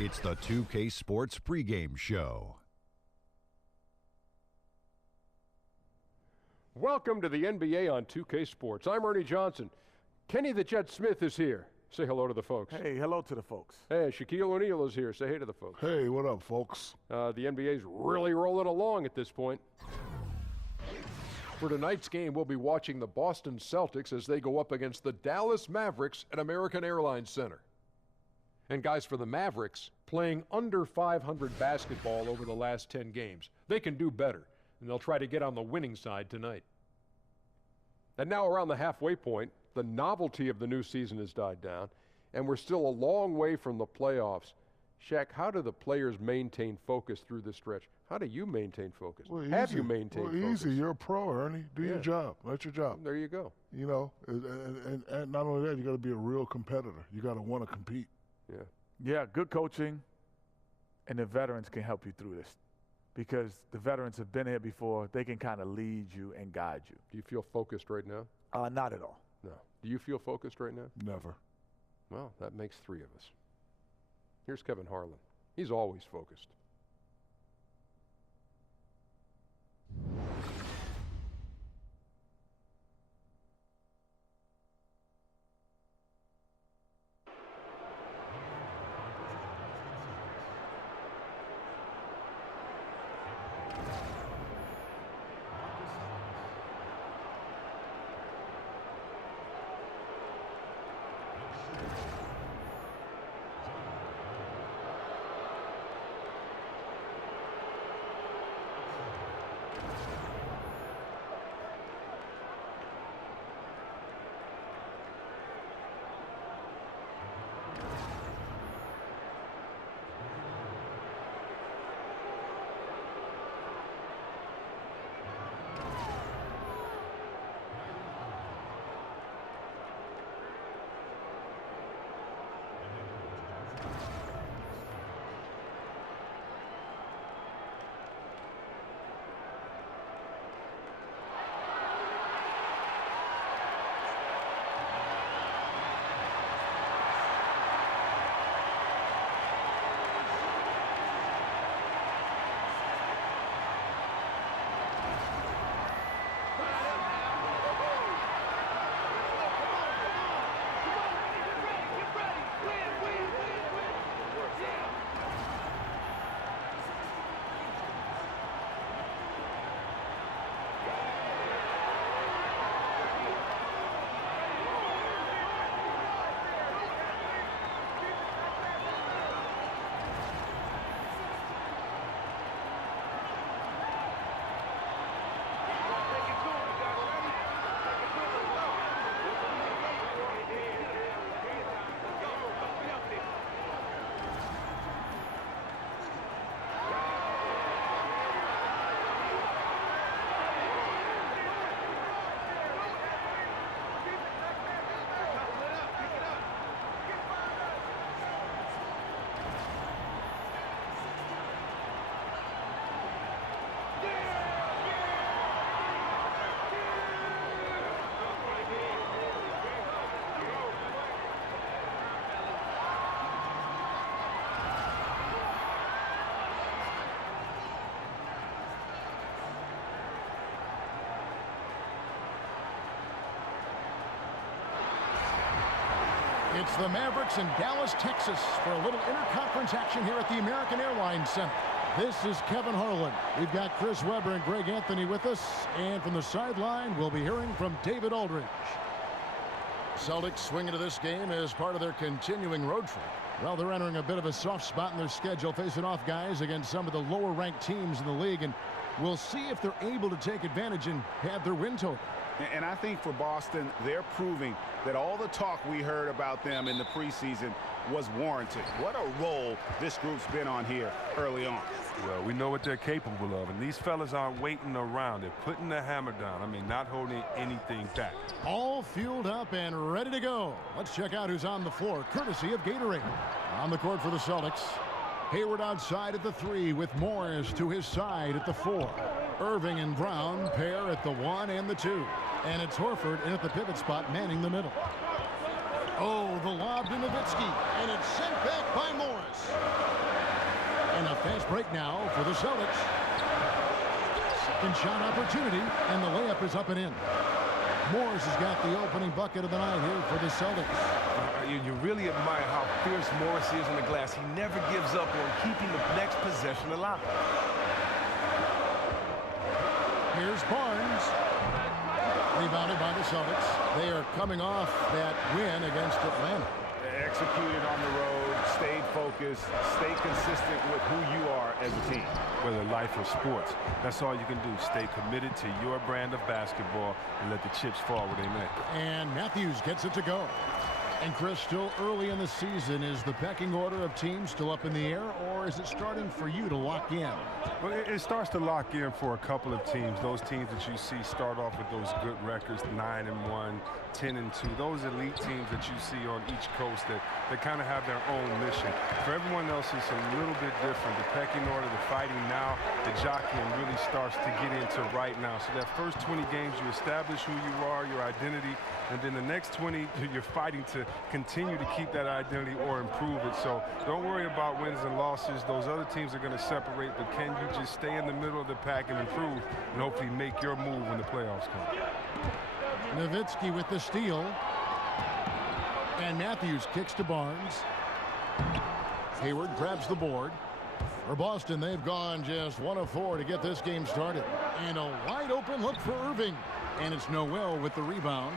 It's the 2K Sports pregame show. Welcome to the NBA on 2K Sports. I'm Ernie Johnson. Kenny the Jet Smith is here. Say hello to the folks. Hey, hello to the folks. Hey, Shaquille O'Neal is here. Say hey to the folks. Hey, what up, folks? The NBA's really rolling along at this point. For tonight's game, we'll be watching the Boston Celtics as they go up against the Dallas Mavericks at American Airlines Center. And guys, for the Mavericks, playing under 500 basketball over the last 10 games. They can do better, and they'll try to get on the winning side tonight. And now around the halfway point, the novelty of the new season has died down, and we're still a long way from the playoffs. Shaq, how do the players maintain focus through this stretch? How do you maintain focus? Well, Have you maintained focus? Easy. You're a pro, Ernie. Do your job. That's your job. There you go. You know, and not only that, you got to be a real competitor. You got to want to compete. Yeah, good coaching, and the veterans can help you through this because the veterans have been here before. They can kind of lead you and guide you. Do you feel focused right now? Not at all. No. Do you feel focused right now? Never. Well, that makes three of us. Here's Kevin Harlan. He's always focused. It's the Mavericks in Dallas, Texas for a little interconference action here at the American Airlines Center. This is Kevin Harlan. We've got Chris Webber and Greg Anthony with us. And from the sideline, we'll be hearing from David Aldridge. Celtics swing into this game as part of their continuing road trip. Well, they're entering a bit of a soft spot in their schedule, facing off guys against some of the lower-ranked teams in the league. And we'll see if they're able to take advantage and pad their win total. And I think for Boston, they're proving that all the talk we heard about them in the preseason was warranted. What a role this group's been on here early on. Well, we know what they're capable of, and these fellas aren't waiting around. They're putting the hammer down. I mean, not holding anything back. All fueled up and ready to go. Let's check out who's on the floor, courtesy of Gatorade. On the court for the Celtics, Hayward outside at the 3 with Morris to his side at the 4. Irving and Brown pair at the 1 and the 2. And it's Horford in at the pivot spot, manning the middle. Oh, the lob to Nowitzki, and it's sent back by Morris. And a fast break now for the Celtics. Second shot opportunity, and the layup is up and in. Morris has got the opening bucket of the night here for the Celtics. You really admire how fierce Morris is on the glass. He never gives up on keeping the next possession alive. Here's Barnes. Rebounded by the Celtics. They are coming off that win against Atlanta. Executed on the road, stayed focused, stay consistent with who you are as a team. Whether life or sports, that's all you can do. Stay committed to your brand of basketball and let the chips fall where they may. And Matthews gets it to go. And Chris, still early in the season, is the pecking order of teams still up in the air, or is it starting for you to lock in? Well, it starts to lock in for a couple of teams. Those teams that you see start off with those good records, 9-1, 10-2. Those elite teams that you see on each coast that kind of have their own mission. For everyone else, it's a little bit different. The pecking order, the fighting now, the jockeying really starts to get into right now. So that first 20 games, you establish who you are, your identity, and then the next 20, you're fighting to continue to keep that identity or improve it. So don't worry about wins and losses. Those other teams are going to separate, but can you just stay in the middle of the pack and improve and hopefully make your move when the playoffs come? Nowitzki with the steal. And Matthews kicks to Barnes. Hayward grabs the board. For Boston, they've gone just 1 of 4 to get this game started. And a wide open look for Irving. And it's Noel with the rebound.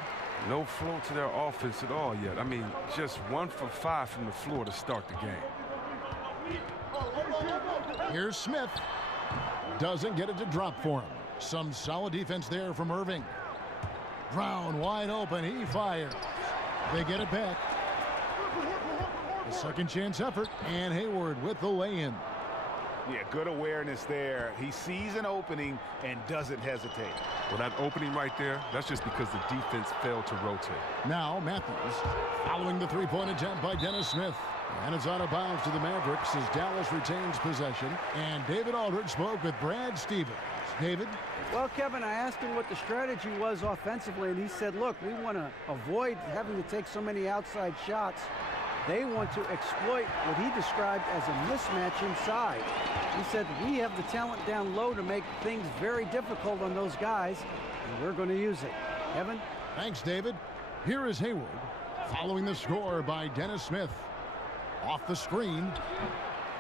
No flow to their offense at all yet. I mean, just 1 for 5 from the floor to start the game. Here's Smith. Doesn't get it to drop for him. Some solid defense there from Irving. Brown wide open. He fires. They get it back. A second chance effort. And Hayward with the lay-in. Yeah, good awareness there. He sees an opening and doesn't hesitate. Well, that opening right there, that's just because the defense failed to rotate. Now Matthews following the three-point attempt by Dennis Smith. And it's out of bounds to the Mavericks as Dallas retains possession. And David Aldridge spoke with Brad Stevens. David? Well, Kevin, I asked him what the strategy was offensively, and he said, look, we want to avoid having to take so many outside shots. They want to exploit what he described as a mismatch inside. He said, we have the talent down low to make things very difficult on those guys, and we're going to use it. Kevin? Thanks, David. Here is Hayward following the score by Dennis Smith. Off the screen,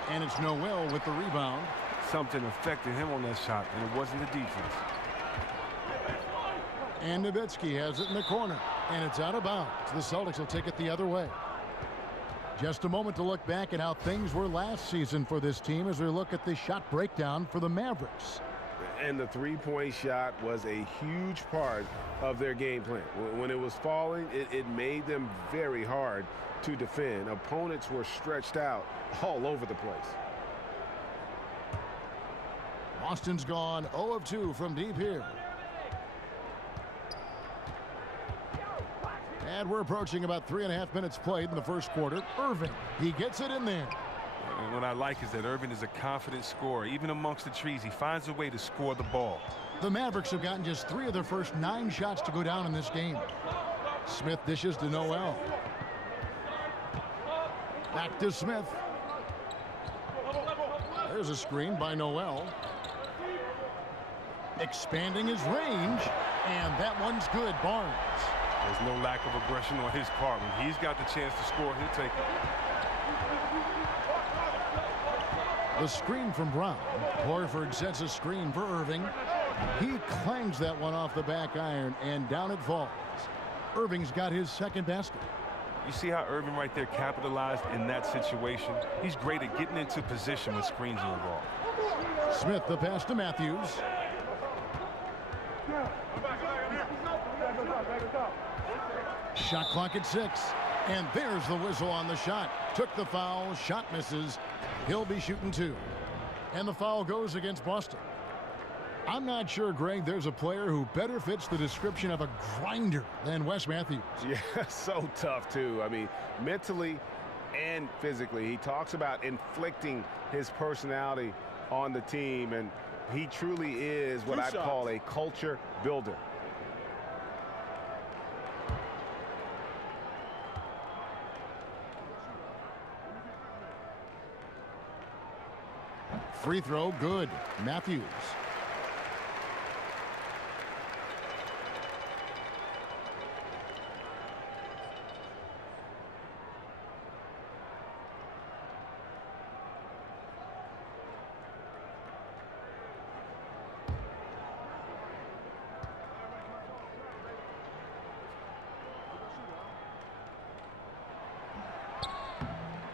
and it's Noel with the rebound. Something affected him on that shot, and it wasn't the defense. And Nowitzki has it in the corner, and it's out of bounds. The Celtics will take it the other way. Just a moment to look back at how things were last season for this team as we look at the shot breakdown for the Mavericks. And the three-point shot was a huge part of their game plan. When it was falling, it made them very hard to defend. Opponents were stretched out all over the place. Boston's gone 0 of 2 from deep here. And we're approaching about 3.5 minutes played in the first quarter. Irving, he gets it in there. And what I like is that Irving is a confident scorer. Even amongst the trees, he finds a way to score the ball. The Mavericks have gotten just 3 of their first 9 shots to go down in this game. Smith dishes to Noel. Back to Smith. There's a screen by Noel. Expanding his range, and that one's good. Barnes. There's no lack of aggression on his part. When he's got the chance to score, he'll take it. The screen from Brown. Horford sets a screen for Irving. He clangs that one off the back iron, and down it falls. Irving's got his second basket. You see how Irving right there capitalized in that situation? He's great at getting into position when screens are involved. Smith, the pass to Matthews. Shot clock at 6. And there's the whistle on the shot. Took the foul. Shot misses. He'll be shooting 2. And the foul goes against Boston. I'm not sure, Greg, there's a player who better fits the description of a grinder than Wes Matthews. Yeah, so tough, too. I mean, mentally and physically. He talks about inflicting his personality on the team, and he truly is what I'd call a culture builder. Free throw, good. Matthews.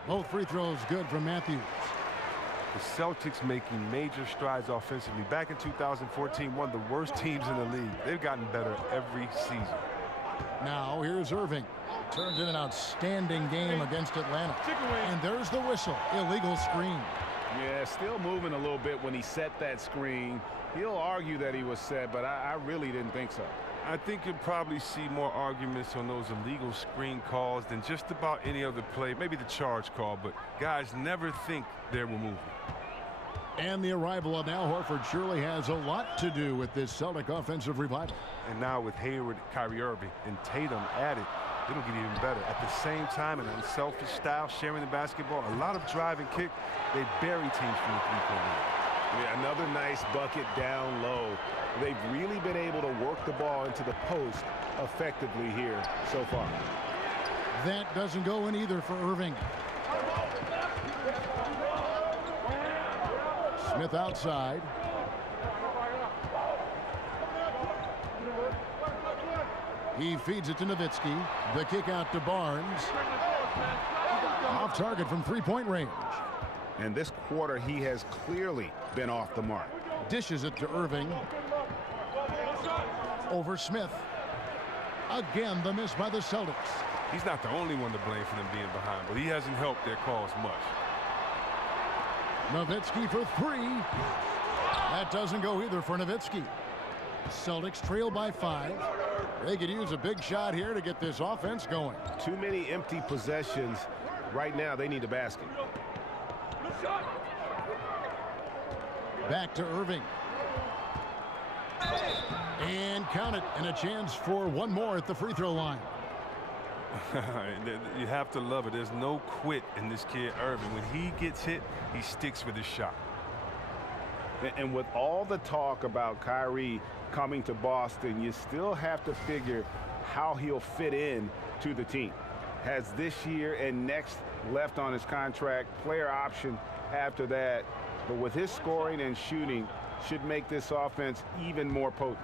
Both free throws good from Matthews. The Celtics making major strides offensively. Back in 2014, one of the worst teams in the league. They've gotten better every season. Now here's Irving. Turned in an outstanding game against Atlanta. And there's the whistle. Illegal screen. Yeah, still moving a little bit when he set that screen. He'll argue that he was set, but I really didn't think so. I think you'll probably see more arguments on those illegal screen calls than just about any other play. Maybe the charge call, but guys never think they were moving. And the arrival of Al Horford surely has a lot to do with this Celtic offensive revival. And now with Hayward, Kyrie Irving, and Tatum added, it'll get even better. At the same time, an unselfish style, sharing the basketball, a lot of drive and kick. They bury teams from the three-point line. Yeah, another nice bucket down low. They've really been able to work the ball into the post effectively here so far. That doesn't go in either for Irving. Smith outside. He feeds it to Nowitzki. The kick out to Barnes. Off target from three-point range. And this quarter, he has clearly been off the mark. Dishes it to Irving. Over Smith. Again, the miss by the Celtics. He's not the only one to blame for them being behind, but he hasn't helped their cause much. Nowitzki for three. That doesn't go either for Nowitzki. Celtics trail by 5. They could use a big shot here to get this offense going. Too many empty possessions. Right now, they need a basket. Back to Irving. And count it, and a chance for one more at the free throw line. You have to love it. There's no quit in this kid, Irving. When he gets hit, he sticks with his shot. And with all the talk about Kyrie coming to Boston, you still have to figure how he'll fit in to the team. Has this year and next left on his contract, player option after that. But with his scoring and shooting, should make this offense even more potent.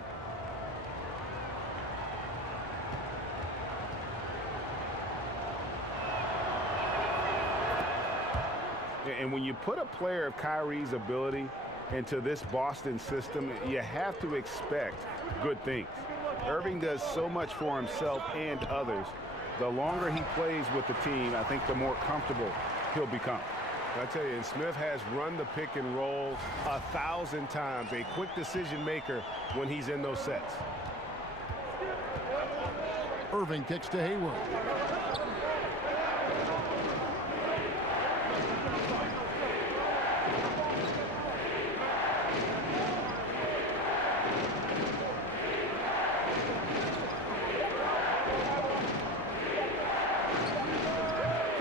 And when you put a player of Kyrie's ability into this Boston system, you have to expect good things. Irving does so much for himself and others. The longer he plays with the team, I think the more comfortable he'll become. I tell you, and Smith has run the pick and roll 1,000 times. A quick decision maker when he's in those sets. Irving kicks to Hayward.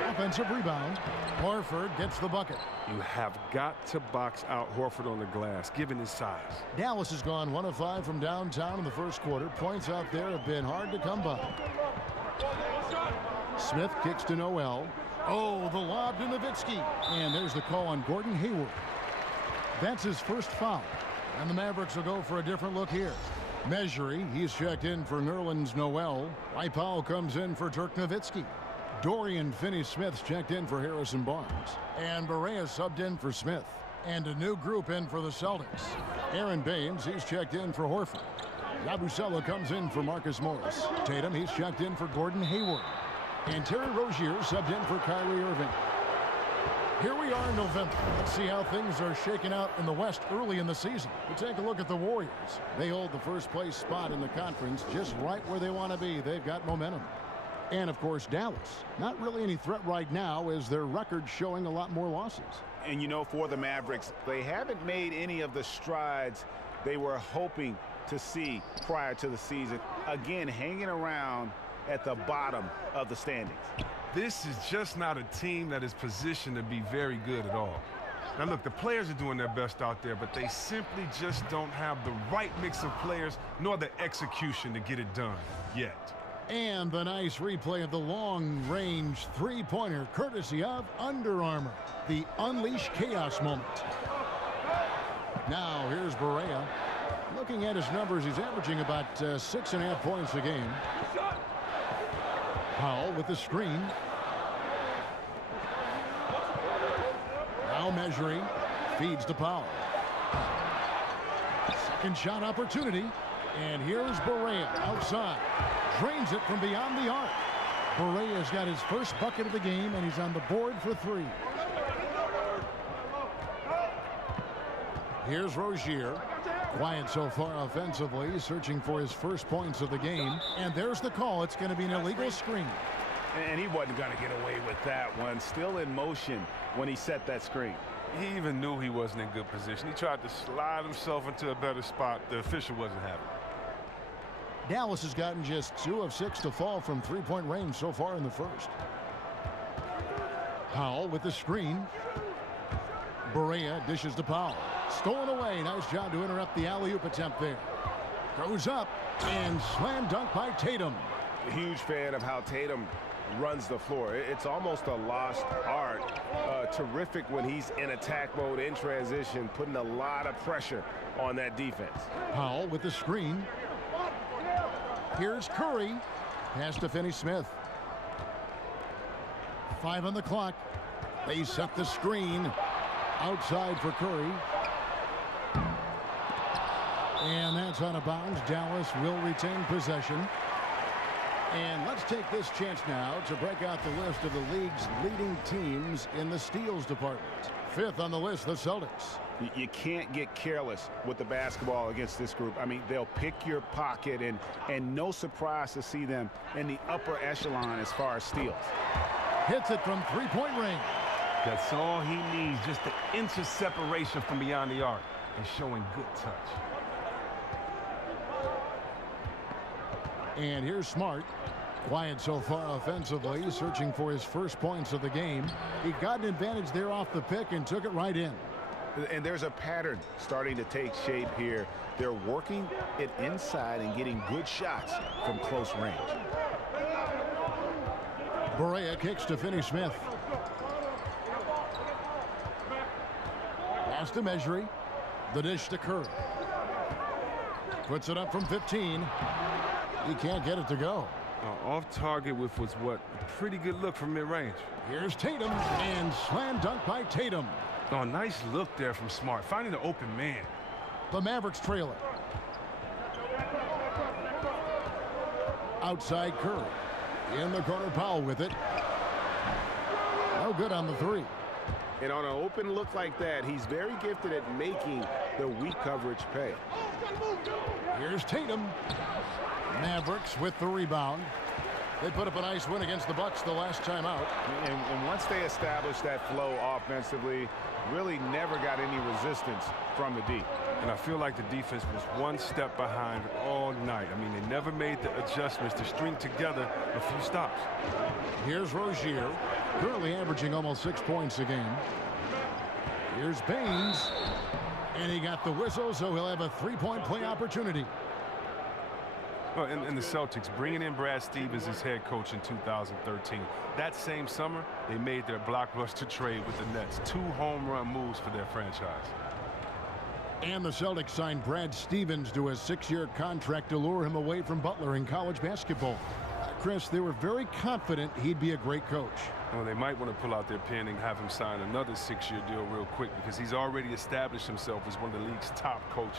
Offensive rebound. Horford gets the bucket. You have got to box out Horford on the glass, given his size. Dallas has gone 1 of 5 from downtown in the first quarter. Points out there have been hard to come by. Smith kicks to Noel. Oh, the lob to Nowitzki. And there's the call on Gordon Hayward. That's his first foul. And the Mavericks will go for a different look here. Measury, he's checked in for Nerlens Noel. Powell comes in for Dirk Nowitzki. Dorian Finney-Smith's checked in for Harrison Barnes. And Barea subbed in for Smith. And a new group in for the Celtics. Aaron Baines, he's checked in for Horford. Yabusele comes in for Marcus Morris. Tatum, he's checked in for Gordon Hayward. And Terry Rozier subbed in for Kyrie Irving. Here we are in November. Let's see how things are shaking out in the West early in the season. We'll take a look at the Warriors. They hold the first place spot in the conference just right where they want to be. They've got momentum. And, of course, Dallas. Not really any threat right now as their record showing a lot more losses. And, you know, for the Mavericks, they haven't made any of the strides they were hoping to see prior to the season. Again, hanging around at the bottom of the standings. This is just not a team that is positioned to be very good at all. Now, look, the players are doing their best out there, but they simply just don't have the right mix of players nor the execution to get it done yet. And the nice replay of the long-range three-pointer, courtesy of Under Armour. The Unleash Chaos moment. Now, here's Barea. Looking at his numbers, he's averaging about 6.5 points a game. Powell with the screen. Now measuring. Feeds to Powell. Second shot opportunity. And here's Barea outside. Drains it from beyond the arc. Barea's got his first bucket of the game, and he's on the board for 3. Here's Rozier. Quiet so far offensively, searching for his first points of the game. And there's the call. It's going to be an illegal screen. And he wasn't going to get away with that one. Still in motion when he set that screen. He even knew he wasn't in good position. He tried to slide himself into a better spot. The official wasn't having it. Dallas has gotten just 2 of 6 to fall from three-point range so far in the first. Powell with the screen. Barea dishes to Powell. Stolen away. Nice job to interrupt the alley-oop attempt there. Goes up and slam dunk by Tatum. A huge fan of how Tatum runs the floor. It's almost a lost art. Terrific when he's in attack mode, in transition, putting a lot of pressure on that defense. Powell with the screen. Here's Curry. Pass to Finney-Smith. 5 on the clock. They set the screen outside for Curry. And that's out of bounds. Dallas will retain possession. And let's take this chance now to break out the list of the league's leading teams in the steals department. 5th on the list, the Celtics. You can't get careless with the basketball against this group. I mean, they'll pick your pocket, and no surprise to see them in the upper echelon as far as steals. Hits it from three-point range. That's all he needs, just an inch of separation from beyond the arc and showing good touch. And here's Smart. Quiet so far offensively, searching for his first points of the game. He got an advantage there off the pick and took it right in. And there's a pattern starting to take shape here. They're working it inside and getting good shots from close range. Barea kicks to Finney-Smith. Pass to Measury. The dish to Curry. Puts it up from 15. He can't get it to go. Off target with what's a pretty good look from mid-range. Here's Tatum, and slam dunk by Tatum. Oh, nice look there from Smart, finding the open man. The Mavericks trail it. Outside Curry. In the corner, Powell with it. No good on the 3. And on an open look like that, he's very gifted at making the weak coverage pay. Here's Tatum. Mavericks with the rebound. They put up a nice win against the Bucks the last time out. And once they established that flow offensively, really never got any resistance from the D. And I feel like the defense was one step behind all night. I mean, they never made the adjustments to string together a few stops. Here's Rozier, currently averaging almost 6 points a game. Here's Baines, and he got the whistle, so he'll have a three-point play opportunity. Well, and the Celtics, bringing in Brad Stevens as head coach in 2013. That same summer, they made their blockbuster trade with the Nets. 2 home run moves for their franchise. And the Celtics signed Brad Stevens to a 6-year contract to lure him away from Butler in college basketball. Chris, they were very confident he'd be a great coach. Well, they might want to pull out their pen and have him sign another 6-year deal real quick because he's already established himself as one of the league's top coaches.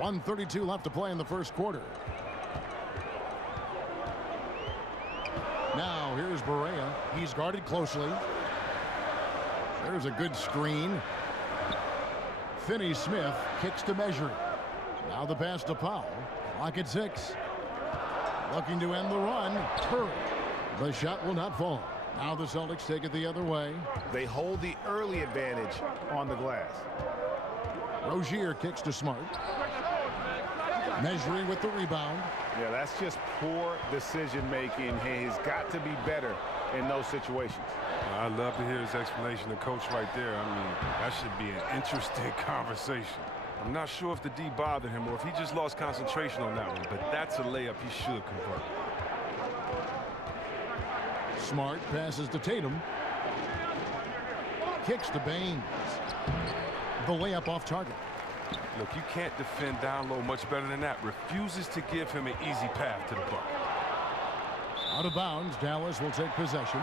.132 left to play in the first quarter. Now here's Barea. He's guarded closely. There's a good screen. Finney-Smith kicks to Measury. Now the pass to Powell. Clock at 6. Looking to end the run. Curry. The shot will not fall. Now the Celtics take it the other way. They hold the early advantage on the glass. Rozier kicks to Smart. Measuring with the rebound. Yeah, that's just poor decision-making. He's got to be better in those situations. I'd love to hear his explanation to Coach right there. I mean, that should be an interesting conversation. I'm not sure if the D bothered him or if he just lost concentration on that one, but that's a layup he should convert. Smart passes to Tatum. Kicks to Baines. The layup off target. Look, you can't defend down low much better than that. Refuses to give him an easy path to the bucket. Out of bounds, Dallas will take possession.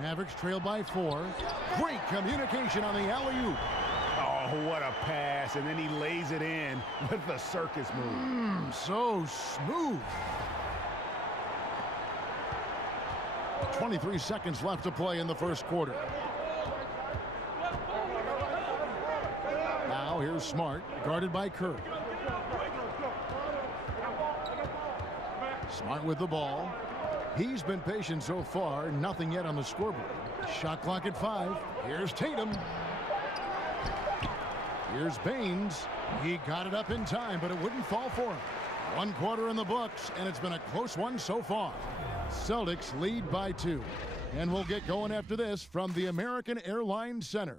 Mavericks trail by 4. Great communication on the alley-oop. Oh, what a pass, and then he lays it in with the circus move. So smooth. 23 seconds left to play in the first quarter. Now here's Smart, guarded by Kerr. Smart with the ball. He's been patient so far, nothing yet on the scoreboard. Shot clock at 5. Here's Tatum. Here's Baines. He got it up in time, but it wouldn't fall for him. 1 quarter in the books, and it's been a close one so far. Celtics lead by 2. And we'll get going after this from the American Airlines Center.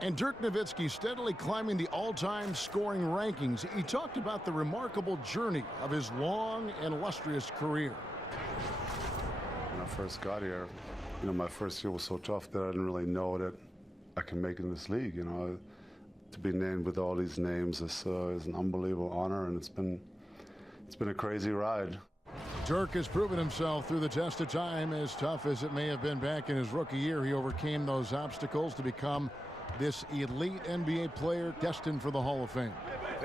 And Dirk Nowitzki steadily climbing the all-time scoring rankings. He talked about the remarkable journey of his long and illustrious career. When I first got here, my first year was so tough that I didn't really know that I can make it in this league. To be named with all these names is an unbelievable honor, and it's been a crazy ride. Dirk has proven himself through the test of time. As tough as it may have been back in his rookie year, he overcame those obstacles to become this elite NBA player destined for the Hall of Fame.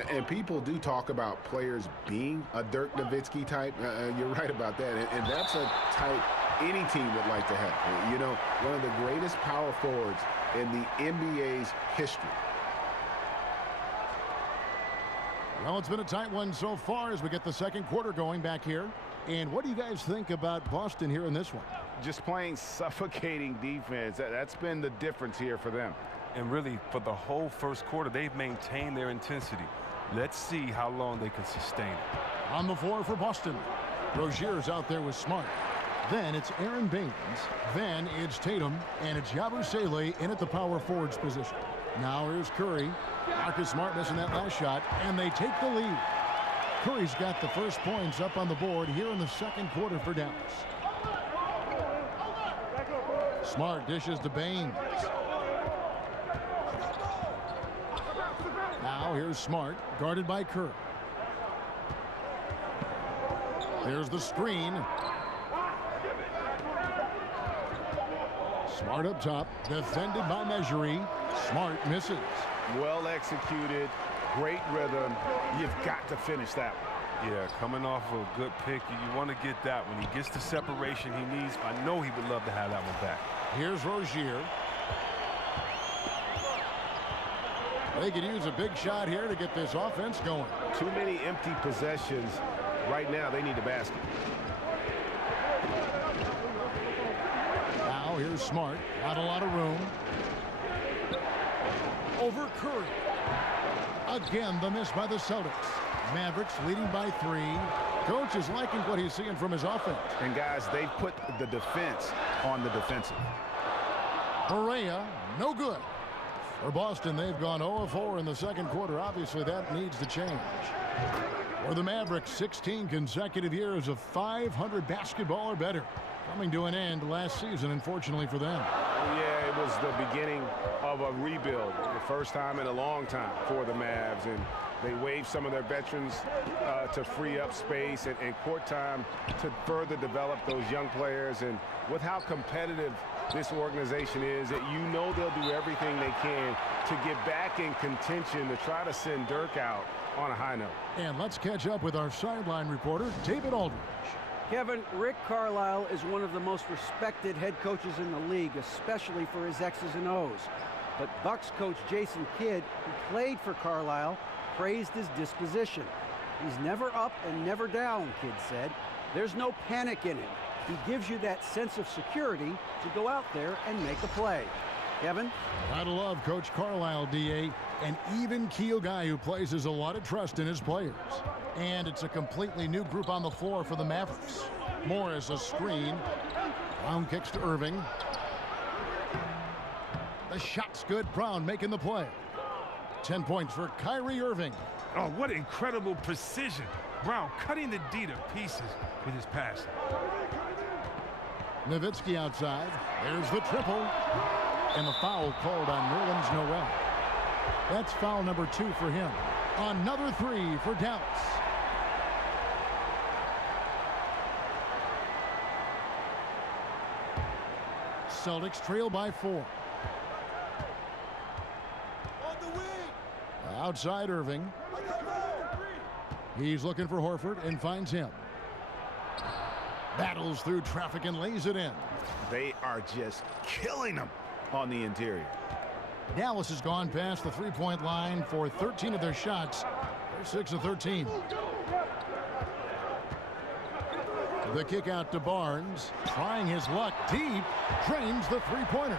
And people do talk about players being a Dirk Nowitzki type. You're right about that. And that's a type any team would like to have. One of the greatest power forwards in the NBA's history. Well, it's been a tight one so far as we get the second quarter going back here. And what do you guys think about Boston here in this one? Just playing suffocating defense. That's been the difference here for them. And really, for the whole first quarter, they've maintained their intensity. Let's see how long they can sustain it. On the floor for Boston. Rozier's out there with Smart. Then it's Aaron Baines. Then it's Tatum. And it's Yabusele in at the power forwards position. Now here's Curry. Marcus Smart missing that last shot. And they take the lead. Curry's got the first points up on the board here in the second quarter for Dallas. Smart dishes to Baines. Now here's Smart, guarded by Kerr. There's the screen. Smart up top, defended by Measury. Smart misses. Well executed, great rhythm. You've got to finish that one. Yeah, coming off of a good pick, you want to get that. When he gets the separation he needs, I know he would love to have that one back. Here's Rozier. They could use a big shot here to get this offense going. Too many empty possessions. Right now, they need a basket. Now here's Smart. Not a lot of room. Over Curry. Again, the miss by the Celtics. Mavericks leading by 3. Coach is liking what he's seeing from his offense. And guys, they've put the defense on the defensive. Correa, no good. For Boston, they've gone 0-4 in the second quarter. Obviously, that needs to change. For the Mavericks, 16 consecutive years of 500 basketball or better. coming to an end last season, unfortunately for them. Yeah, it was the beginning of a rebuild. The first time in a long time for the Mavs. And they waived some of their veterans to free up space and court time to further develop those young players. And with how competitive this organization is, that you know they'll do everything they can to get back in contention to try to send Dirk out on a high note. And let's catch up with our sideline reporter, David Aldridge. Kevin, Rick Carlisle is one of the most respected head coaches in the league, especially for his X's and O's. But Bucks coach Jason Kidd, who played for Carlisle, praised his disposition. He's never up and never down, Kidd said. There's no panic in him. He gives you that sense of security to go out there and make a play. Kevin? Gotta love Coach Carlisle, D.A., an even-keel guy who places a lot of trust in his players. And it's a completely new group on the floor for the Mavericks. Morris a screen. Brown kicks to Irving. The shot's good. Brown making the play. 10 points for Kyrie Irving. Oh, what incredible precision. Brown cutting the D to pieces with his pass. Nowitzki outside. There's the triple. And the foul called on Nerlens Noel. That's foul number 2 for him. Another 3 for Dallas. Celtics trail by 4. Outside Irving. He's looking for Horford and finds him. Battles through traffic and lays it in. They are just killing them on the interior. Dallas has gone past the three-point line for 13 of their shots. They're 6 of 13. The kick out to Barnes. Trying his luck deep. Drains the three-pointer.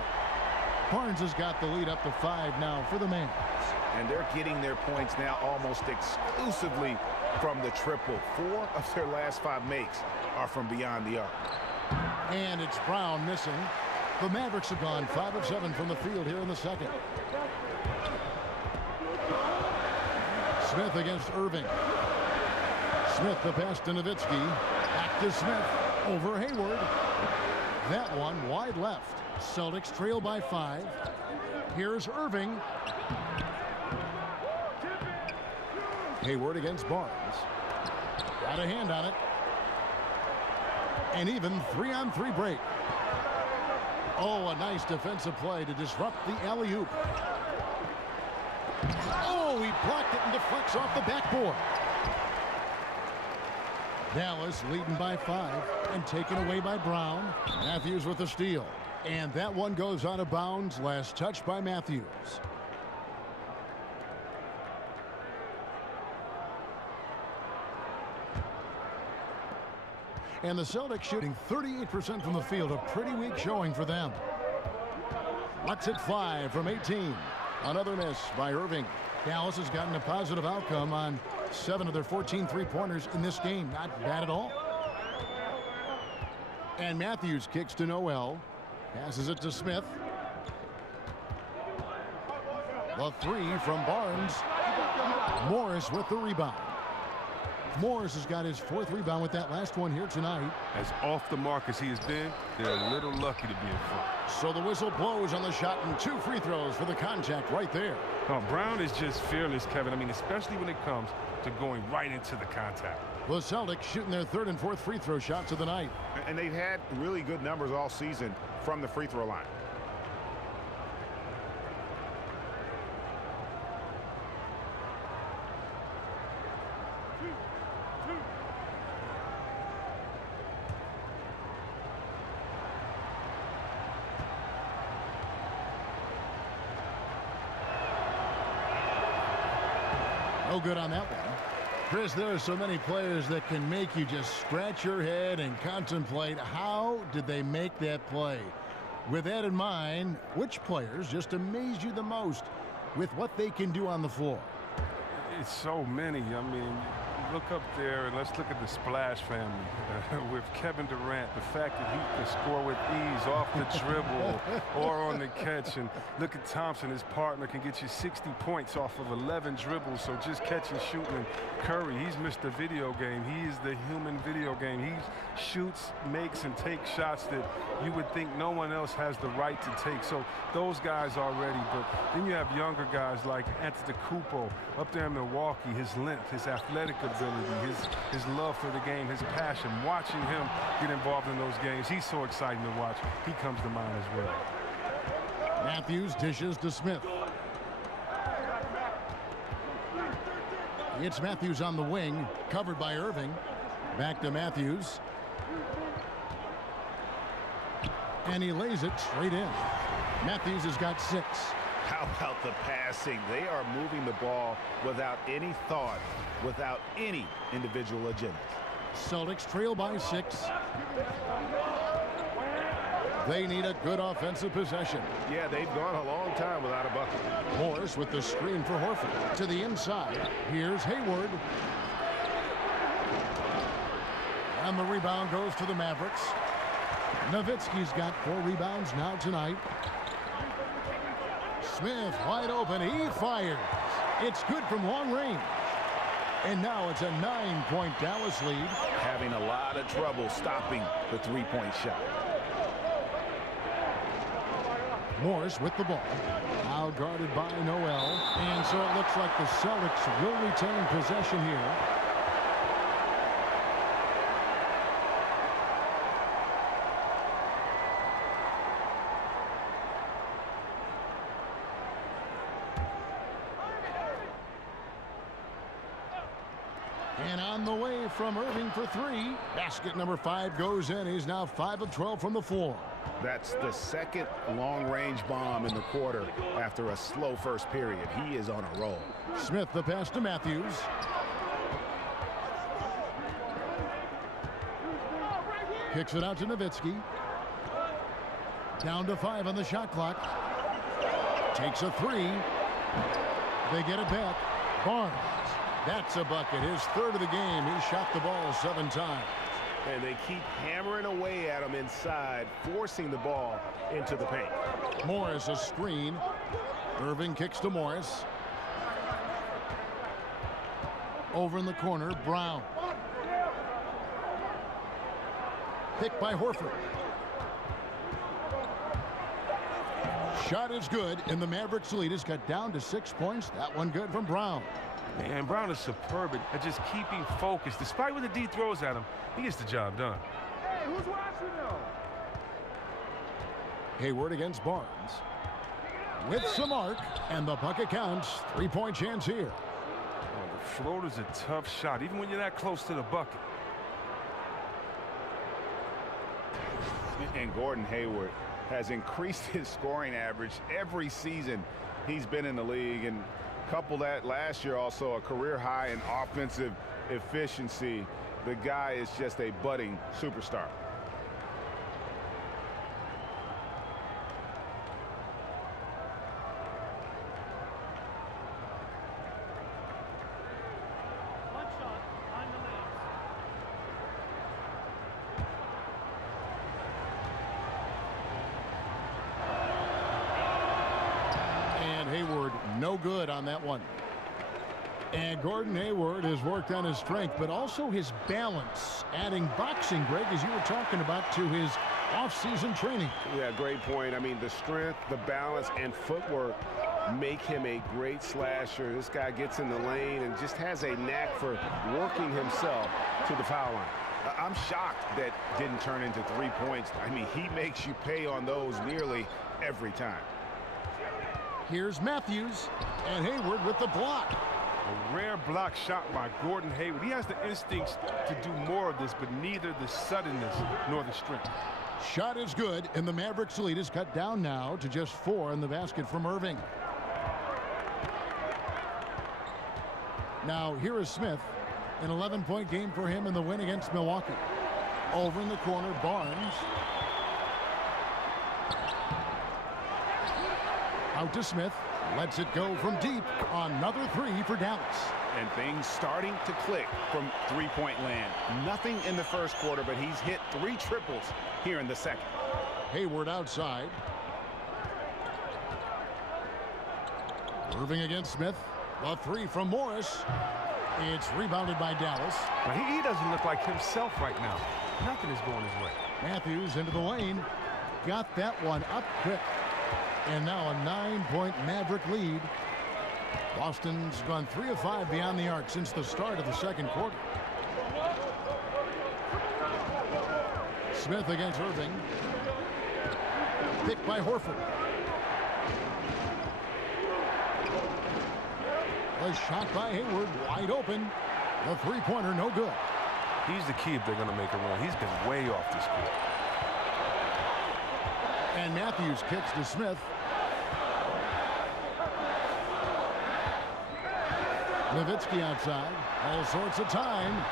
Barnes has got the lead up to 5 now for the Mavs. And they're getting their points now almost exclusively from the triple. 4 of their last 5 makes are from beyond the arc. And it's Brown missing. The Mavericks have gone 5 of 7 from the field here in the second. Smith against Irving. Smith the pass to Nowitzki. Back to Smith. Over Hayward. That one wide left. Celtics trail by 5. Here's Irving. Hayward against Barnes. Got a hand on it. And even 3-on-3 break. Oh, a nice defensive play to disrupt the alley-oop. Oh, he blocked it and deflects off the backboard. Dallas leading by 5 and taken away by Brown. Matthews with the steal. And that one goes out of bounds. Last touch by Matthews. And the Celtics shooting 38% from the field. A pretty weak showing for them. Locks it 5 from 18. Another miss by Irving. Dallas has gotten a positive outcome on 7 of their 14 three-pointers in this game. Not bad at all. And Matthews kicks to Noel. Passes it to Smith. The 3 from Barnes. Morris with the rebound. Morris has got his 4th rebound with that last one here tonight. As off the mark as he has been, they're a little lucky to be in front. So the whistle blows on the shot and 2 free throws for the contact right there. Oh, Brown is just fearless, Kevin. I mean, especially when it comes to going right into the contact. The Celtics shooting their 3rd and 4th free throw shots of the night. And they've had really good numbers all season from the free throw line. No good on that one. Chris, there are so many players that can make you just scratch your head and contemplate how did they make that play. With that in mind, which players just amaze you the most with what they can do on the floor? It's so many. I mean, look up there and let's look at the Splash family with Kevin Durant. The fact that he can score with ease off the dribble or on the catch. And look at Thompson, his partner, can get you 60 points off of 11 dribbles. So just catching, shooting. And Curry, he's Mr. Video Game. He is the human video game. He shoots, makes, and takes shots that you would think no one else has the right to take. So those guys are ready. But then you have younger guys like Antetokounmpo up there in Milwaukee, his length, his athletic ability, his love for the game, his passion. Watching him get involved in those games, he's so exciting to watch. He comes to mind as well. Matthews dishes to Smith. It's Matthews on the wing, covered by Irving. Back to Matthews. And he lays it straight in. Matthews has got 6. How about the passing? They are moving the ball without any thought, without any individual agenda. Celtics trail by 6. They need a good offensive possession. Yeah, they've gone a long time without a bucket. Morris with the screen for Horford. To the inside. Here's Hayward. And the rebound goes to the Mavericks. Nowitzki's got 4 rebounds now tonight. Smith wide open. He fires. It's good from long range. And now it's a 9-point Dallas lead. Having a lot of trouble stopping the three-point shot. Morris with the ball. Now guarded by Noel. And so it looks like the Celtics will retain possession here. And on the way from Irving for 3. Basket number 5 goes in. He's now 5 of 12 from the floor. That's the second long-range bomb in the quarter after a slow first period. He is on a roll. Smith the pass to Matthews. Kicks it out to Nowitzki. Down to 5 on the shot clock. Takes a 3. They get it back. Barnes. That's a bucket. His 3rd of the game. He shot the ball 7 times. And they keep hammering away at him inside, forcing the ball into the paint. Morris a screen. Irving kicks to Morris. Over in the corner, Brown. Picked by Horford. Shot is good, and the Mavericks lead is cut down to 6 points. That one good from Brown. And Brown is superb at just keeping focused. Despite what the D throws at him, he gets the job done. Hey, who's watching though? Hayward against Barnes. With some arc, and the bucket counts. 3-point chance here. Oh, the floater's a tough shot, even when you're that close to the bucket. And Gordon Hayward has increased his scoring average every season he's been in the league. And couple that last year also a career high in offensive efficiency. The guy is just a budding superstar. No good on that one. And Gordon Hayward has worked on his strength, but also his balance, adding boxing, Greg, as you were talking about, to his off-season training. Yeah, great point. I mean, the strength, the balance, and footwork make him a great slasher. This guy gets in the lane and just has a knack for working himself to the foul line. I'm shocked that didn't turn into 3 points. I mean, he makes you pay on those nearly every time. Here's Matthews, and Hayward with the block. A rare block shot by Gordon Hayward. He has the instincts to do more of this, but neither the suddenness nor the strength. Shot is good, and the Mavericks lead is cut down now to just 4 in the basket from Irving. Now here is Smith. An 11-point game for him in the win against Milwaukee. Over in the corner, Barnes. Out to Smith. Lets it go from deep. Another 3 for Dallas. And things starting to click from three-point land. Nothing in the first quarter, but he's hit 3 triples here in the second. Hayward outside. Irving against Smith. The 3 from Morris. It's rebounded by Dallas. But he doesn't look like himself right now. Nothing is going his way. Matthews into the lane. Got that one up quick. And now a 9-point Maverick lead. Boston's gone 3 of 5 beyond the arc since the start of the second quarter. Smith against Irving. Picked by Horford. A shot by Hayward, wide open. The 3-pointer, no good. He's the key if they're going to make a run. He's been way off this court. And Matthews kicks to Smith. Nowitzki outside. All sorts of time.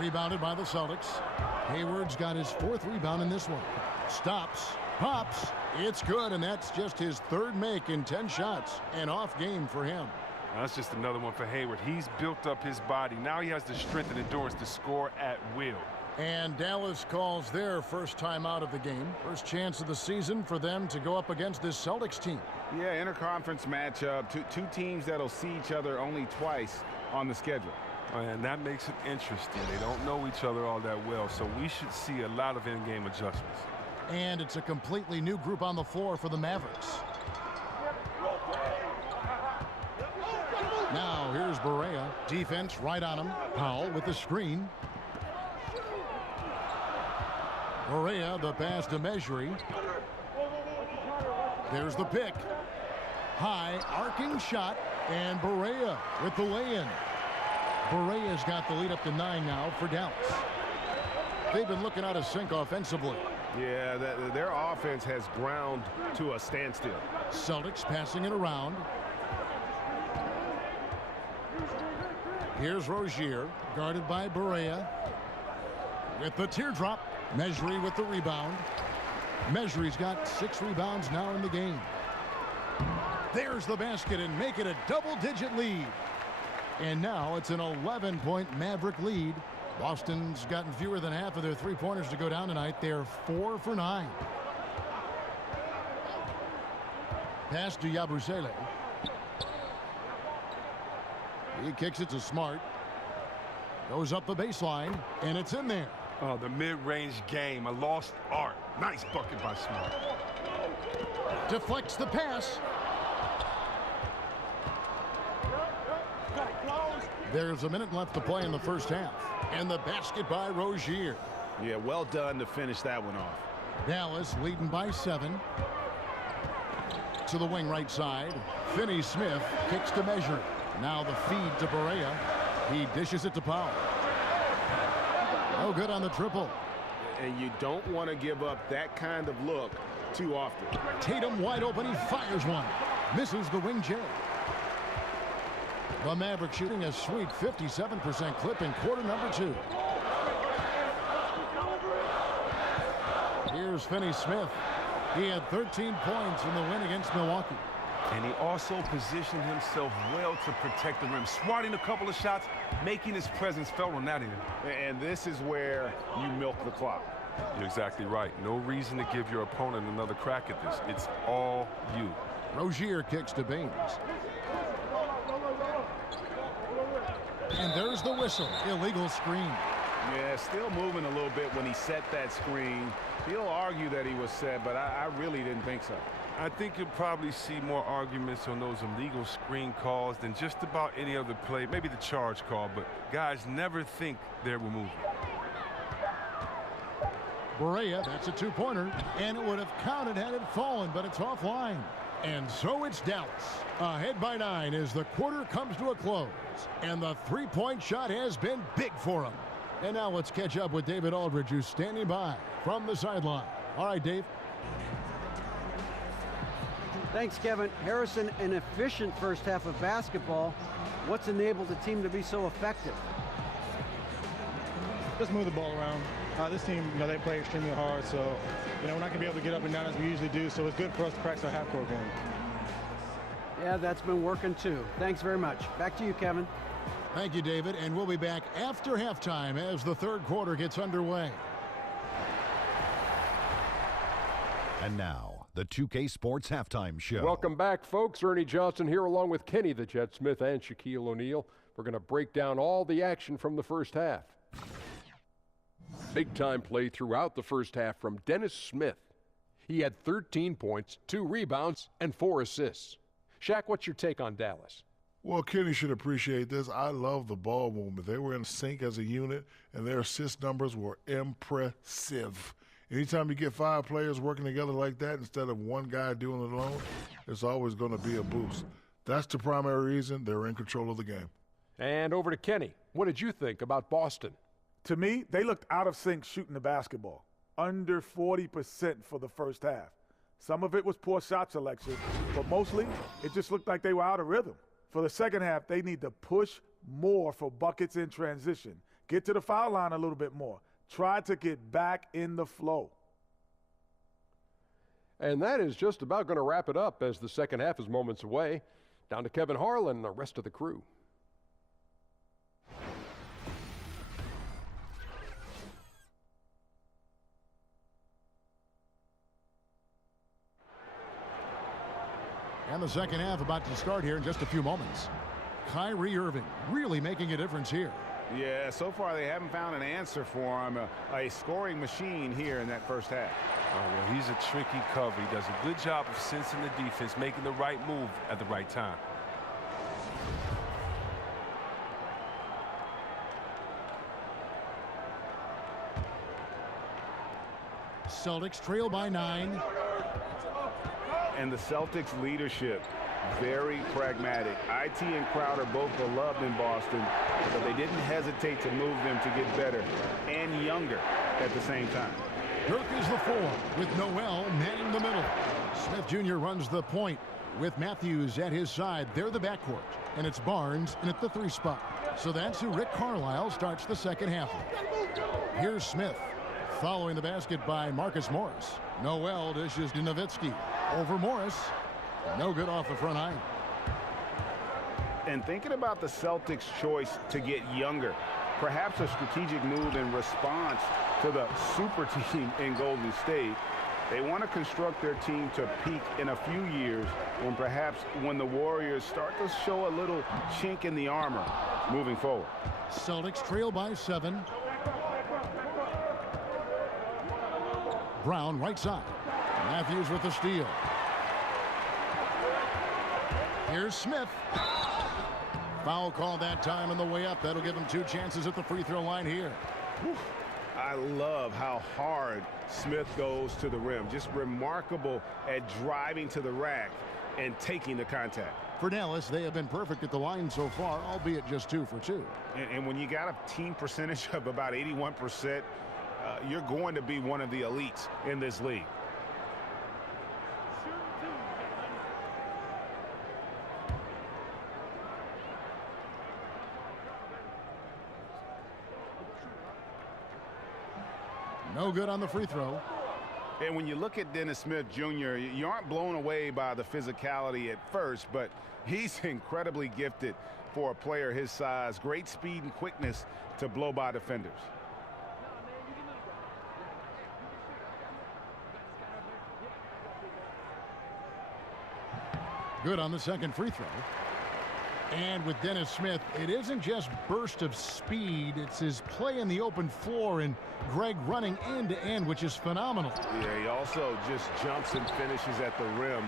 Rebounded by the Celtics. Hayward's got his 4th rebound in this one. Stops. Pops. It's good, and that's just his 3rd make in 10 shots. An off game for him. That's just another one for Hayward. He's built up his body. Now he has the strength and endurance to score at will. And Dallas calls their first time out of the game. First chance of the season for them to go up against this Celtics team. Yeah, interconference matchup. Two teams that'll see each other only twice on the schedule. And that makes it interesting. They don't know each other all that well, so we should see a lot of in-game adjustments. And it's a completely new group on the floor for the Mavericks. Now here's Barea. Defense right on him. Powell with the screen. Barea, the pass to Mejri. There's the pick. High arcing shot, and Barea with the lay-in. Barea's got the lead up to 9 now for Dallas. They've been looking out of sync offensively. Yeah, their offense has ground to a standstill. Celtics passing it around. Here's Rozier, guarded by Barea. With the teardrop, Mejri with the rebound. Mejri's got 6 rebounds now in the game. There's the basket and make it a double-digit lead. And now it's an 11-point Maverick lead. Boston's gotten fewer than half of their 3-pointers to go down tonight. They're 4 for 9. Pass to Yabusele. He kicks it to Smart. Goes up the baseline, and it's in there. Oh, the mid-range game, a lost art. Nice bucket by Smart. Deflects the pass. There's a minute left to play in the first half. And the basket by Rozier. Yeah, well done to finish that one off. Dallas leading by 7. To the wing right side. Finney-Smith kicks to Mejri. Now the feed to Barea. He dishes it to Powell. No good on the triple. And you don't want to give up that kind of look too often. Tatum wide open. He fires one. Misses the wing J. The Mavericks shooting a sweet 57% clip in quarter number 2. Here's Finney-Smith. He had 13 points in the win against Milwaukee. And he also positioned himself well to protect the rim, swatting a couple of shots, making his presence felt on that end. And this is where you milk the clock. You're exactly right. No reason to give your opponent another crack at this. It's all you. Rozier kicks to Baines. And there's the whistle. Illegal screen. Yeah, still moving a little bit when he set that screen. He'll argue that he was set, but I really didn't think so. I think you'll probably see more arguments on those illegal screen calls than just about any other play. Maybe the charge call, but guys never think they're moving. Barea, that's a 2-pointer, and it would have counted had it fallen, but it's offline. And so it's Dallas, ahead by 9 as the quarter comes to a close. And the 3-point shot has been big for him. And now let's catch up with David Aldridge, who's standing by from the sideline. All right, Dave. Thanks, Kevin. Harrison, an efficient first half of basketball. What's enabled the team to be so effective? Just move the ball around. This team, they play extremely hard, so, we're not going to be able to get up and down as we usually do, so it's good for us to practice our half-court game. Yeah, that's been working too. Thanks very much. Back to you, Kevin. Thank you, David. And we'll be back after halftime as the third quarter gets underway. And now, the 2K Sports Halftime Show. Welcome back, folks. Ernie Johnson here along with Kenny the Jet Smith and Shaquille O'Neal. We're going to break down all the action from the first half. Big-time play throughout the first half from Dennis Smith. He had 13 points, 2 rebounds, and 4 assists. Shaq, what's your take on Dallas? Well, Kenny should appreciate this. I love the ball movement. They were in sync as a unit, and their assist numbers were impressive. Anytime you get 5 players working together like that instead of one guy doing it alone, it's always going to be a boost. That's the primary reason they're in control of the game. And over to Kenny. What did you think about Boston? To me, they looked out of sync shooting the basketball. Under 40% for the first half. Some of it was poor shot selection, but mostly it just looked like they were out of rhythm. For the second half, they need to push more for buckets in transition. Get to the foul line a little bit more. Try to get back in the flow. And that is just about going to wrap it up as the second half is moments away. Down to Kevin Harlan and the rest of the crew. And the second half about to start here in just a few moments. Kyrie Irving really making a difference here. Yeah, so far they haven't found an answer for him. A scoring machine here in that first half. Oh, well, he's a tricky cover. He does a good job of sensing the defense, making the right move at the right time. Celtics trail by 9. And the Celtics leadership, very pragmatic. IT and Crowder both beloved in Boston, but they didn't hesitate to move them to get better and younger at the same time. Dirk is the 4 with Noel manning the middle. Smith Jr. runs the point with Matthews at his side. They're the backcourt, and it's Barnes in at the 3 spot. So that's who Rick Carlisle starts the second half with. Here's Smith following the basket by Marcus Morris. Noel dishes to Nowitzki. Over Morris. No good off the front iron. And thinking about the Celtics' choice to get younger, perhaps a strategic move in response to the super team in Golden State, they want to construct their team to peak in a few years when the Warriors start to show a little chink in the armor moving forward. Celtics trail by 7. Brown right side. Matthews with the steal. Here's Smith. Foul called that time on the way up. That'll give him 2 chances at the free throw line here. I love how hard Smith goes to the rim. Just remarkable at driving to the rack and taking the contact. For Dallas, they have been perfect at the line so far, albeit just 2 for 2. And when you got a team percentage of about 81%, you're going to be one of the elites in this league. No good on the free throw. And when you look at Dennis Smith Jr., you aren't blown away by the physicality at first, but he's incredibly gifted for a player his size. Great speed and quickness to blow by defenders. Good on the second free throw. And with Dennis Smith, it isn't just burst of speed, it's his play in the open floor and Greg running end to end, which is phenomenal. Yeah, he also just jumps and finishes at the rim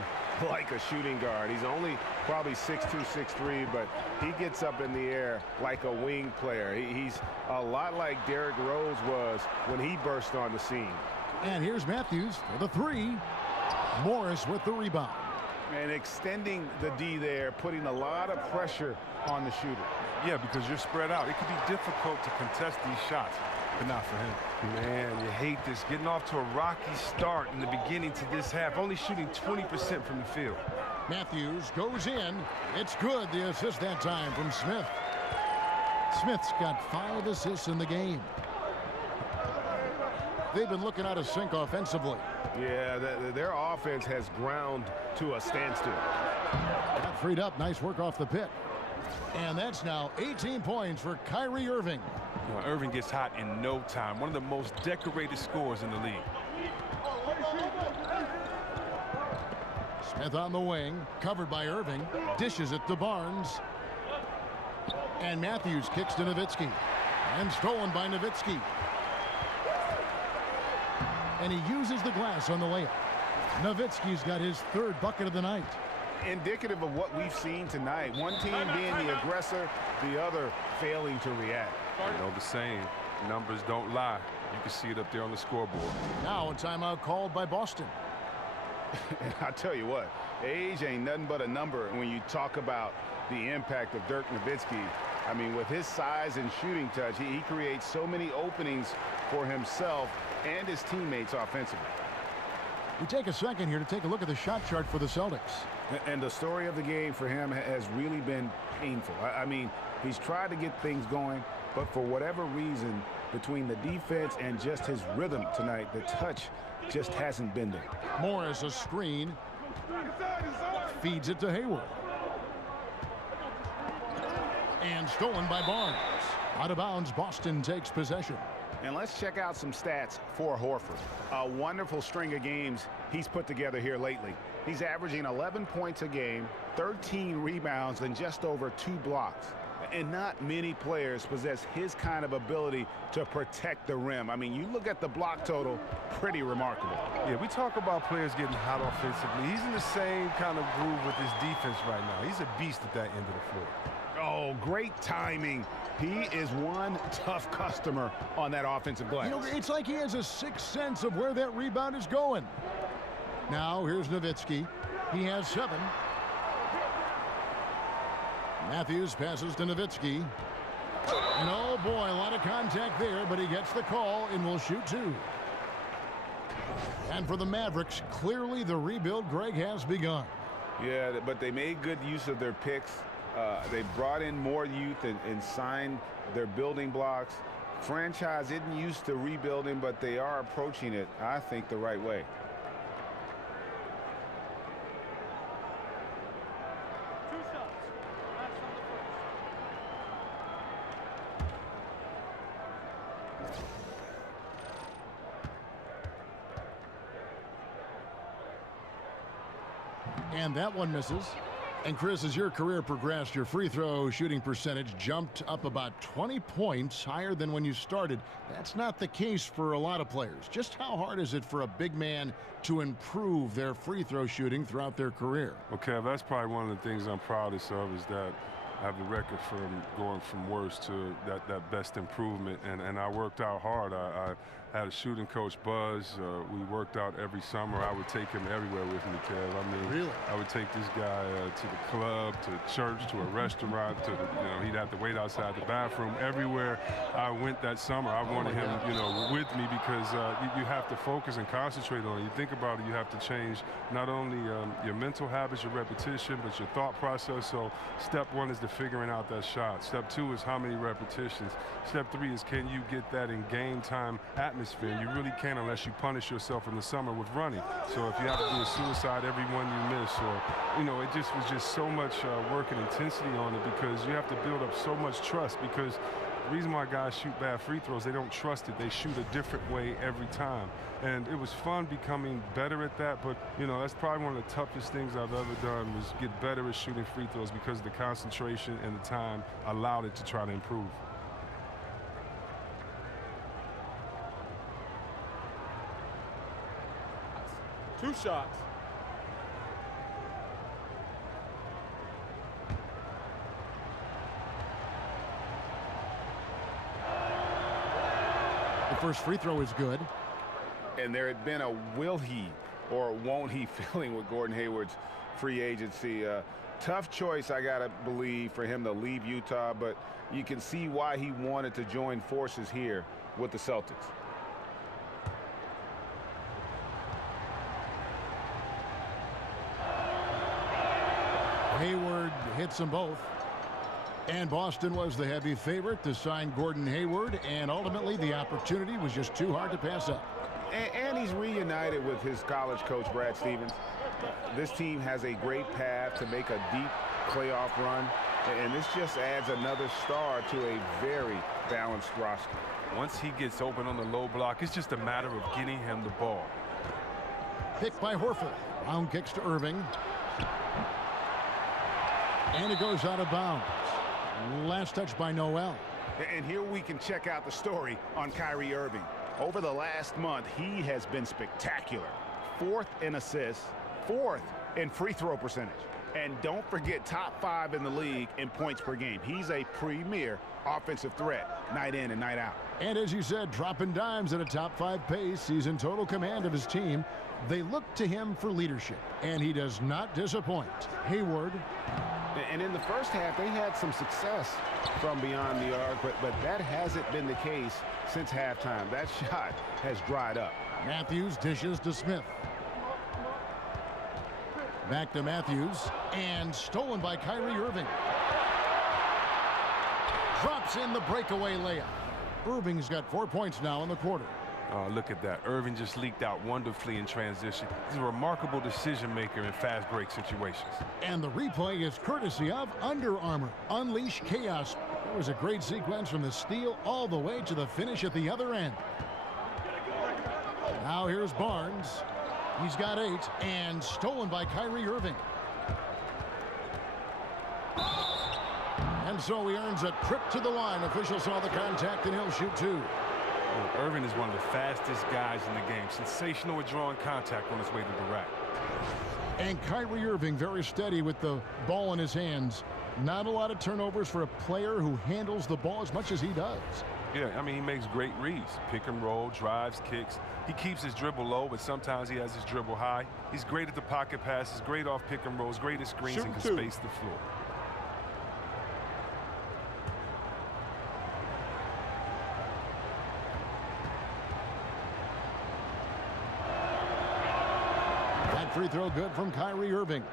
like a shooting guard. He's only probably 6'2", 6'3", but he gets up in the air like a wing player. He's a lot like Derrick Rose was when he burst on the scene. And here's Matthews for the 3. Morris with the rebound. And extending the D there, putting a lot of pressure on the shooter. Yeah, because you're spread out. It could be difficult to contest these shots, but not for him. Man, you hate this. Getting off to a rocky start in the beginning to this half, only shooting 20% from the field. Matthews goes in. It's good. The assist that time from Smith. Smith's got 5 assists in the game. They've been looking out of sync offensively. Yeah, their offense has ground to a standstill. Got freed up. Nice work off the pick. And that's now 18 points for Kyrie Irving. You know, Irving gets hot in no time. One of the most decorated scorers in the league. Smith on the wing, covered by Irving, dishes it to Barnes. And Matthews kicks to Nowitzki. And stolen by Nowitzki. And he uses the glass on the layup. Nowitzki's got his third bucket of the night. Indicative of what we've seen tonight. One team being the aggressor, the other failing to react. You know the saying, numbers don't lie. You can see it up there on the scoreboard. Now a timeout called by Boston. I tell you what, age ain't nothing but a number when you talk about the impact of Dirk Nowitzki. I mean, with his size and shooting touch, he creates so many openings for himself and his teammates offensively. We take a second here to take a look at the shot chart for the Celtics. And the story of the game for him has really been painful. I mean, he's tried to get things going, but for whatever reason, between the defense and just his rhythm tonight, the touch just hasn't been there. Morris a screen. Feeds it to Hayward. And stolen by Barnes. Out of bounds, Boston takes possession. And let's check out some stats for Horford. A wonderful string of games he's put together here lately. He's averaging 11 points a game, 13 rebounds, and just over 2 blocks. And not many players possess his kind of ability to protect the rim. I mean, you look at the block total, pretty remarkable. Yeah, we talk about players getting hot offensively. He's in the same kind of groove with his defense right now. He's a beast at that end of the floor. Oh, great timing. He is one tough customer on that offensive glass. You know, it's like he has a sixth sense of where that rebound is going. Now, here's Nowitzki. He has 7. Matthews passes to Nowitzki. And oh boy, a lot of contact there, but he gets the call and will shoot 2. And for the Mavericks, clearly the rebuild, Greg, has begun. Yeah, but they made good use of their picks. They brought in more youth and signed their building blocks. Franchise isn't used to rebuilding, but they are approaching it, I think, the right way. And that one misses. And Chris, as your career progressed, your free throw shooting percentage jumped up about 20 points higher than when you started. That's not the case for a lot of players. Just how hard is it for a big man to improve their free throw shooting throughout their career? Okay, that's probably one of the things I'm proudest of is that I have the record from going from worst to that best improvement. And I worked out hard. I had a shooting coach, Buzz. We worked out every summer. I would take him everywhere with me, Kev. I mean, really? I would take this guy to the club, to church, to a restaurant, to he'd have to wait outside the bathroom. Everywhere I went that summer, I wanted him, with me because you have to focus and concentrate on it. You think about it, you have to change not only your mental habits, your repetition, but your thought process. So step 1 is figuring out that shot. Step 2 is how many repetitions. Step 3 is can you get that in game time atmosphere. You really can't unless you punish yourself in the summer with running. So if you have to do a suicide every one you miss, or it just was just so much work and intensity on it because you have to build up so much trust because the reason why guys shoot bad free throws, they don't trust it. They shoot a different way every time. And it was fun becoming better at that, but, that's probably one of the toughest things I've ever done was get better at shooting free throws because the concentration and the time allowed it to try to improve. Two shots. The first free throw is good. And there had been a will he or won't he feeling with Gordon Hayward's free agency. Tough choice, I got to believe, for him to leave Utah, but you can see why he wanted to join forces here with the Celtics. Hayward hits them both. And Boston was the heavy favorite to sign Gordon Hayward, and ultimately the opportunity was just too hard to pass up. And he's reunited with his college coach, Brad Stevens. This team has a great path to make a deep playoff run. And this just adds another star to a very balanced roster. Once he gets open on the low block, it's just a matter of getting him the ball. Picked by Horford. Round kicks to Irving. And it goes out of bounds. Last touch by Noel. And here we can check out the story on Kyrie Irving. Over the last month, he has been spectacular. 4th in assists, 4th in free throw percentage. And don't forget, top 5 in the league in points per game. He's a premier offensive threat, night in and night out. And as you said, dropping dimes at a top 5 pace. He's in total command of his team. They look to him for leadership, and he does not disappoint. Hayward. And in the first half, they had some success from beyond the arc, but that hasn't been the case since halftime. That shot has dried up. Matthews dishes to Smith. Back to Matthews, and stolen by Kyrie Irving. Drops in the breakaway layup. Irving's got 4 points now in the quarter. Oh, look at that. Irving just leaked out wonderfully in transition. He's a remarkable decision maker in fast break situations. And the replay is courtesy of Under Armour. Unleash chaos. It was a great sequence from the steal all the way to the finish at the other end. Now here's Barnes. He's got 8, and stolen by Kyrie Irving. And so he earns a trip to the line. Official saw the contact, and he'll shoot 2. Well, Irving is one of the fastest guys in the game. Sensational at drawing contact on his way to the rack. And Kyrie Irving very steady with the ball in his hands. Not a lot of turnovers for a player who handles the ball as much as he does. Yeah, I mean, he makes great reads. Pick and roll, drives, kicks. He keeps his dribble low, but sometimes he has his dribble high. He's great at the pocket passes, great off pick and rolls, great at screens, and can space the floor. That free throw good from Kyrie Irving.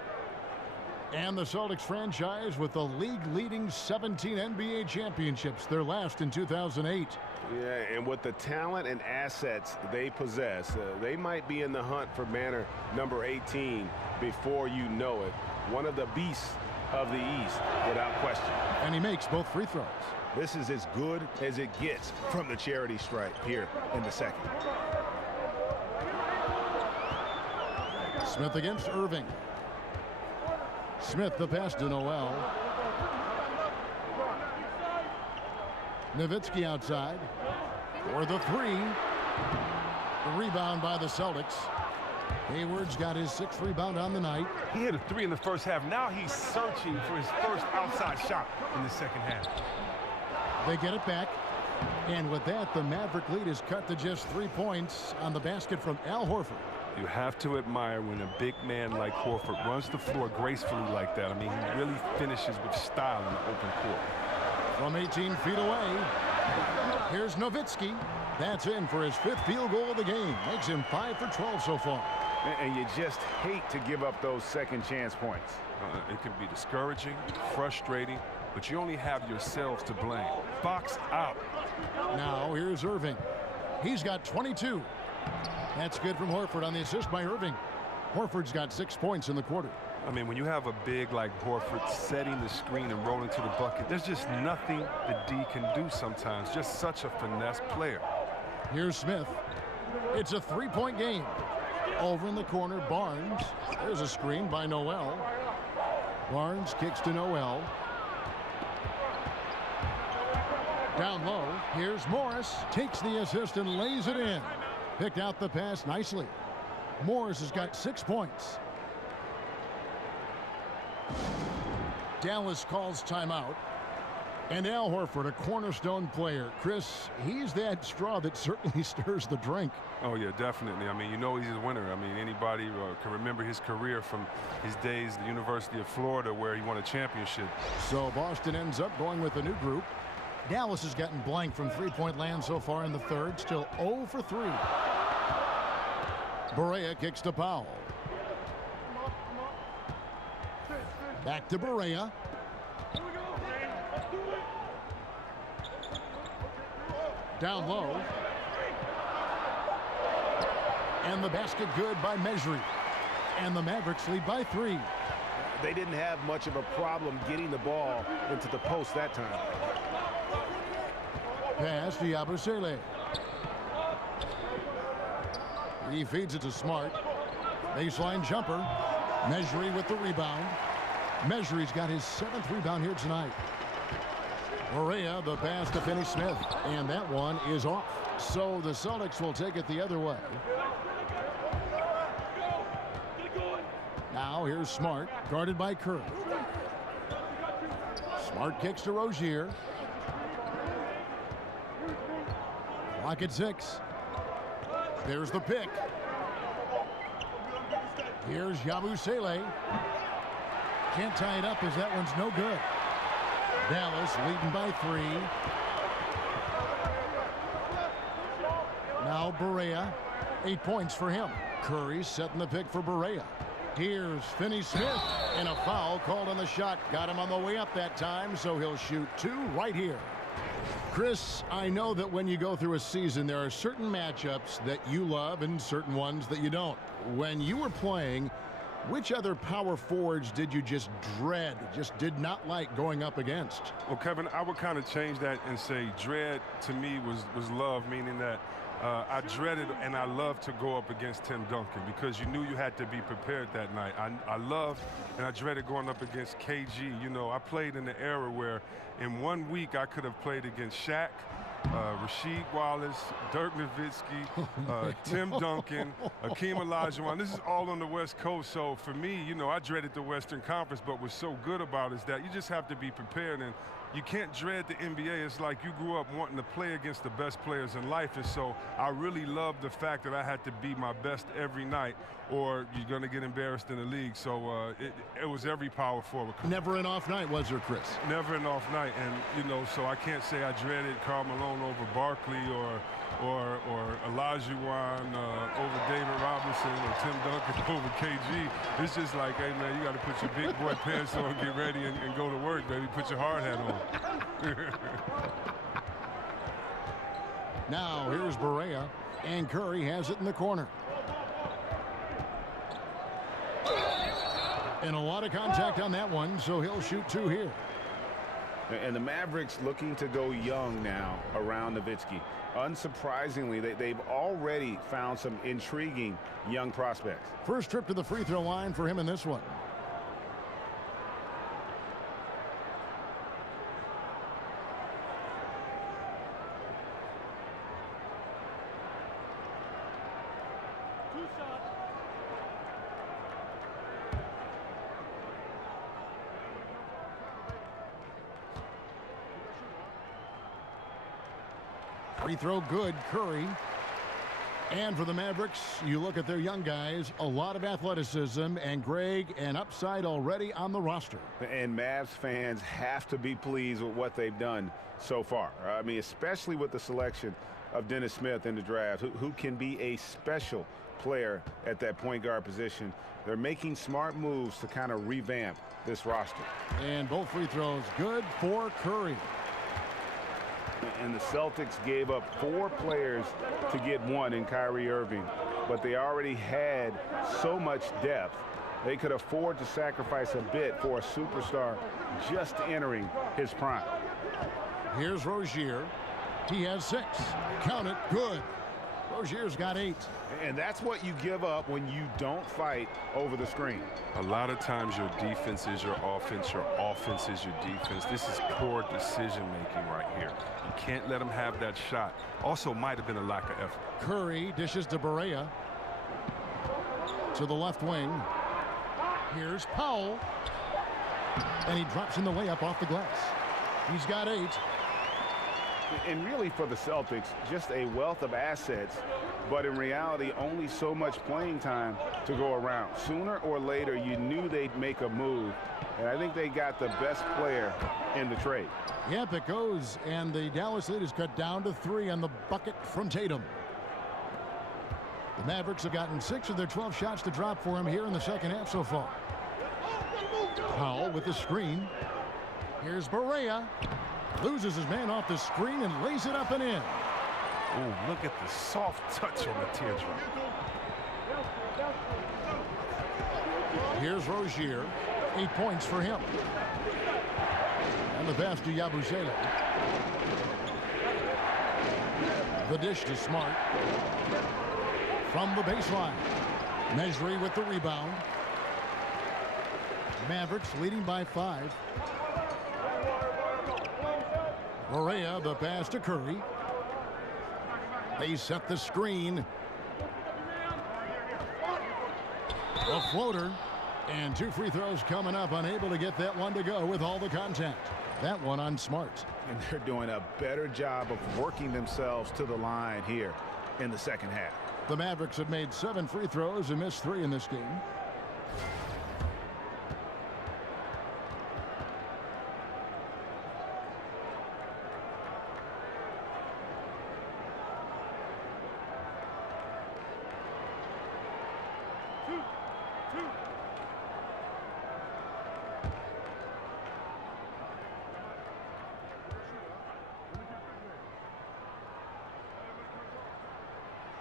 And the Celtics franchise with the league-leading 17 NBA championships, their last in 2008. Yeah, and with the talent and assets they possess, they might be in the hunt for banner number 18 before you know it. One of the beasts of the East, without question. And he makes both free throws. This is as good as it gets from the charity stripe here in the second. Smith against Irving. Smith the pass to Noel. Nowitzki outside for the 3. The rebound by the Celtics. Hayward's got his 6th rebound on the night. He hit a 3 in the first half. Now he's searching for his first outside shot in the second half. They get it back. And with that, the Maverick lead is cut to just 3 points on the basket from Al Horford. You have to admire when a big man like Horford runs the floor gracefully like that. I mean, he really finishes with style in the open court. From 18 feet away, here's Nowitzki. That's in for his 5th field goal of the game. Makes him 5 for 12 so far. And you just hate to give up those second chance points. It can be discouraging, frustrating, but you only have yourselves to blame. Box out. Now here's Irving. He's got 22. That's good from Horford on the assist by Irving. Horford's got 6 points in the quarter. I mean, when you have a big like Horford setting the screen and rolling to the bucket, there's just nothing the D can do sometimes. Just such a finesse player. Here's Smith. It's a 3-point game. Over in the corner, Barnes. There's a screen by Noel. Barnes kicks to Noel. Down low, here's Morris. Takes the assist and lays it in. Picked out the pass nicely. Morris has got 6 points. Dallas calls timeout. And Al Horford, a cornerstone player. Chris, he's that straw that certainly stirs the drink. Oh, yeah, definitely. I mean, you know he's a winner. I mean, anybody can remember his career from his days at the University of Florida where he won a championship. So Boston ends up going with a new group. Dallas has gotten blank from three-point land so far in the third. Still 0 for 3. Barea kicks to Powell. Back to Barea. Down low. And the basket good by Mejri. And the Mavericks lead by 3. they didn't have much of a problem getting the ball into the post that time. Pass to Yabusele. He feeds it to Smart. Baseline jumper. Mejri with the rebound. Mejri's got his 7th rebound here tonight. Correa, the pass to Finney-Smith, and that one is off. So the Celtics will take it the other way. Now here's Smart, guarded by Curry. Smart kicks to Rozier. Clock at 6. There's the pick. Here's Yabusele. Can't tie it up as that one's no good. Dallas leading by 3. Now Barea, 8 points for him. Curry setting the pick for Barea. Here's Finney-Smith, and a foul called on the shot. Got him on the way up that time, so he'll shoot 2 right here. Chris, I know that when you go through a season, there are certain matchups that you love and certain ones that you don't. When you were playing, which other power forwards did you just dread, just did not like going up against? Well, Kevin, I would kind of change that and say dread to me was love, meaning that I dreaded and I loved to go up against Tim Duncan because you knew you had to be prepared that night. I loved and I dreaded going up against KG. You know, I played in the era where in 1 week I could have played against Shaq, Rasheed Wallace, Dirk Nowitzki, Tim Duncan, Akeem Olajuwon. This is all on the West Coast. So for me, you know, I dreaded the Western Conference, but what's so good about it is that you just have to be prepared, and you can't dread the NBA. It's like you grew up wanting to play against the best players in life, and so I really loved the fact that I had to be my best every night, or you're going to get embarrassed in the league. So it was every power forward. Never an off night, was there, Chris? Never an off night, and you know, so I can't say I dreaded Karl Malone over Barkley or Olajuwon over David Robinson or Tim Duncan over KG. It's just like, hey man, you got to put your big boy pants on, get ready, and go to work, baby. Put your hard hat on. Now here's Barea, and Curry has it in the corner. And a lot of contact on that one, so he'll shoot 2 here. And the Mavericks looking to go young now around Nowitzki. Unsurprisingly, they've already found some intriguing young prospects. First trip to the free throw line for him in this one. Free throw good, Curry. And for the Mavericks, you look at their young guys, a lot of athleticism, and Greg, an upside already on the roster. And Mavs fans have to be pleased with what they've done so far. I mean, especially with the selection of Dennis Smith in the draft, who can be a special player at that point guard position. They're making smart moves to kind of revamp this roster. And both free throws good for Curry. And the Celtics gave up 4 players to get 1 in Kyrie Irving, but they already had so much depth they could afford to sacrifice a bit for a superstar just entering his prime. Here's Rozier. He has 6. Count it. Good. Rozier's got 8. And that's what you give up when you don't fight over the screen. A lot of times your defense is your offense is your defense. This is poor decision making right here. You can't let them have that shot. Also might have been a lack of effort. Curry dishes to Barea. To the left wing. Here's Powell. And he drops in the layup off the glass. He's got 8. And really for the Celtics, just a wealth of assets, but in reality, only so much playing time to go around. Sooner or later, you knew they'd make a move, and I think they got the best player in the trade. Yep, it goes, and the Dallas lead is cut down to 3 on the bucket from Tatum. The Mavericks have gotten 6 of their 12 shots to drop for him here in the second half so far. Powell with the screen. Here's Barea. Loses his man off the screen and lays it up and in. Oh, look at the soft touch on the teardrop. Here's Rozier. 8 points for him. And the pass to Yabusele. The dish to Smart. From the baseline. Mejri with the rebound. Mavericks leading by 5. Correa, the pass to Curry. They set the screen. A floater. And 2 free throws coming up. Unable to get that one to go with all the contact. That one on Smart. And they're doing a better job of working themselves to the line here in the second half. The Mavericks have made 7 free throws and missed 3 in this game.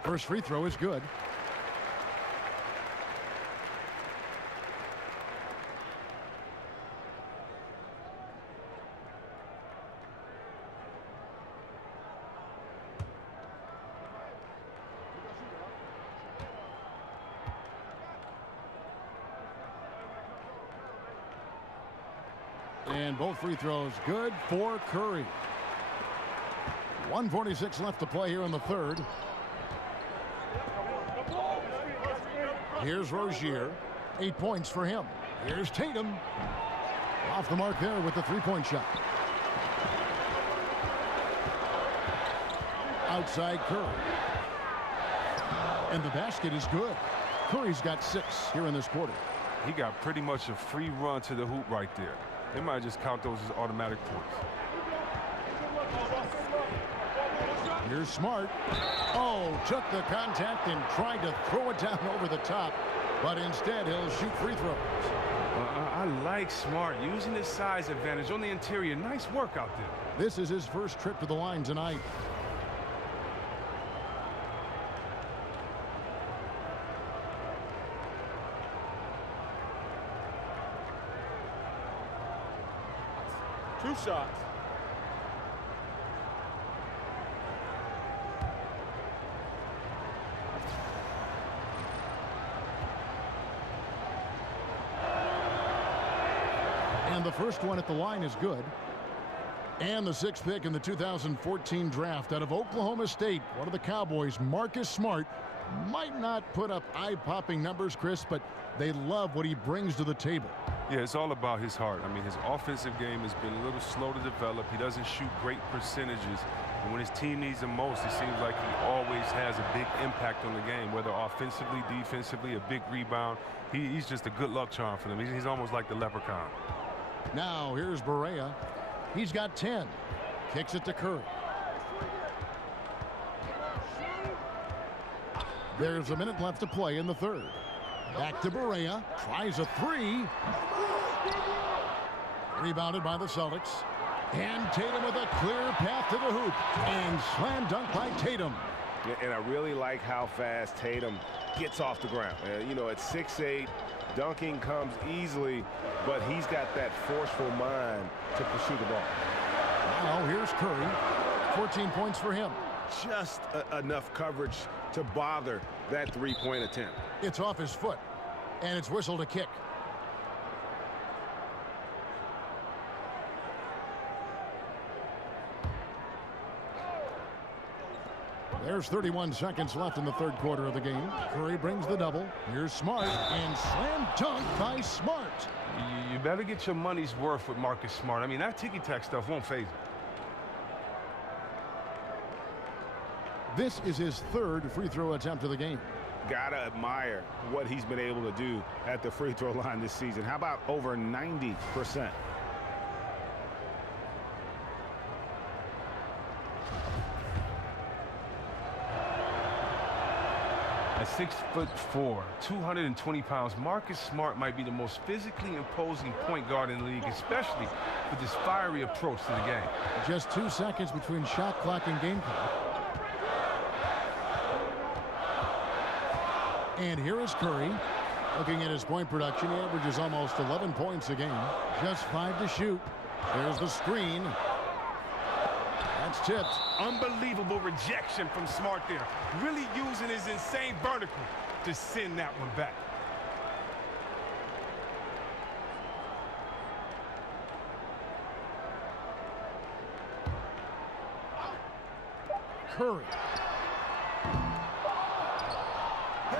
First free throw is good. And both free throws good for Curry. 1:46 left to play here in the third. Here's Rozier. 8 points for him. Here's Tatum. Off the mark there with the three-point shot. Outside Curry. And the basket is good. Curry's got 6 here in this quarter. He got pretty much a free run to the hoop right there. They might just count those as automatic points. Here's Smart. Oh, took the contact and tried to throw it down over the top, but instead he'll shoot free throws. I like Smart using his size advantage on the interior. Nice work out there. This is his first trip to the line tonight. Two shots. And the first one at the line is good. And the 6th pick in the 2014 draft out of Oklahoma State, one of the Cowboys, Marcus Smart, might not put up eye-popping numbers, Chris, but they love what he brings to the table. Yeah, it's all about his heart. I mean, his offensive game has been a little slow to develop. He doesn't shoot great percentages. And when his team needs him most, it seems like he always has a big impact on the game, whether offensively, defensively, a big rebound. He's just a good luck charm for them. He's almost like the leprechaun. Now, here's Barea. He's got 10. Kicks it to Curry. There's a minute left to play in the third. Back to Barea. Tries a 3. Rebounded by the Celtics. And Tatum with a clear path to the hoop. And slam dunk by Tatum. And I really like how fast Tatum gets off the ground. You know, at 6'8", dunking comes easily, but he's got that forceful mind to pursue the ball. Now here's Curry. 14 points for him. Just enough coverage to bother that three-point attempt. It's off his foot, and it's whistled a kick. There's 31 seconds left in the third quarter of the game. Curry brings the double. Here's Smart, and slam dunk by Smart. You better get your money's worth with Marcus Smart. I mean, that ticky-tack stuff won't phase him. This is his third free throw attempt of the game. Gotta admire what he's been able to do at the free throw line this season. How about over 90%? At 6'4", 220 pounds, Marcus Smart might be the most physically imposing point guard in the league, especially with this fiery approach to the game. Just 2 seconds between shot clock and game clock. And here is Curry. Looking at his point production, he averages almost 11 points a game. Just 5 to shoot. There's the screen. That's tipped. Unbelievable rejection from Smart there. Really using his insane vertical to send that one back. Curry.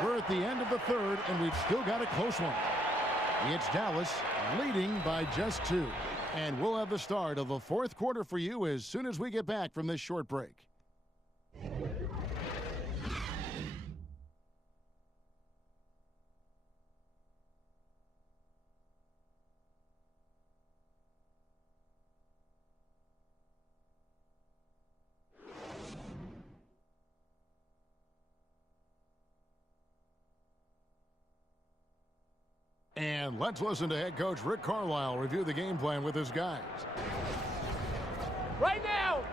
We're at the end of the third, and we've still got a close one. It's Dallas leading by just 2. And we'll have the start of the fourth quarter for you as soon as we get back from this short break. And let's listen to head coach Rick Carlisle review the game plan with his guys. Right now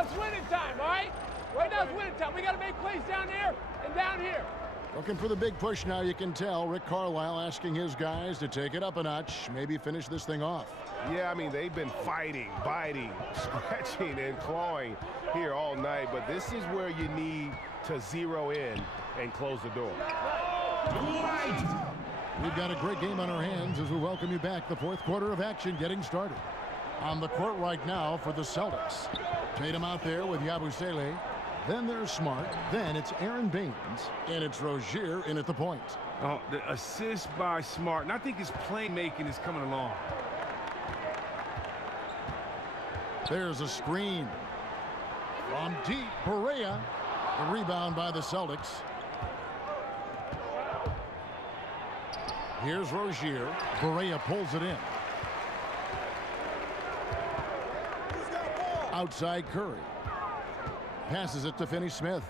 it's winning time, all right? Right now it's winning time. We got to make plays down there and down here. Looking for the big push now, you can tell. Rick Carlisle asking his guys to take it up a notch, maybe finish this thing off. Yeah, I mean, they've been fighting, biting, scratching, and clawing here all night, but this is where you need to zero in and close the door. We've got a great game on our hands as we welcome you back. The fourth quarter of action getting started. On the court right now for the Celtics. Tatum out there with Yabusele. Then there's Smart. Then it's Aaron Baines. And it's Rozier in at the point. Oh, the assist by Smart. And I think his playmaking is coming along. There's a screen. From deep, Barea. The rebound by the Celtics. Here's Rozier. Barea pulls it in. Outside Curry. Passes it to Finney-Smith.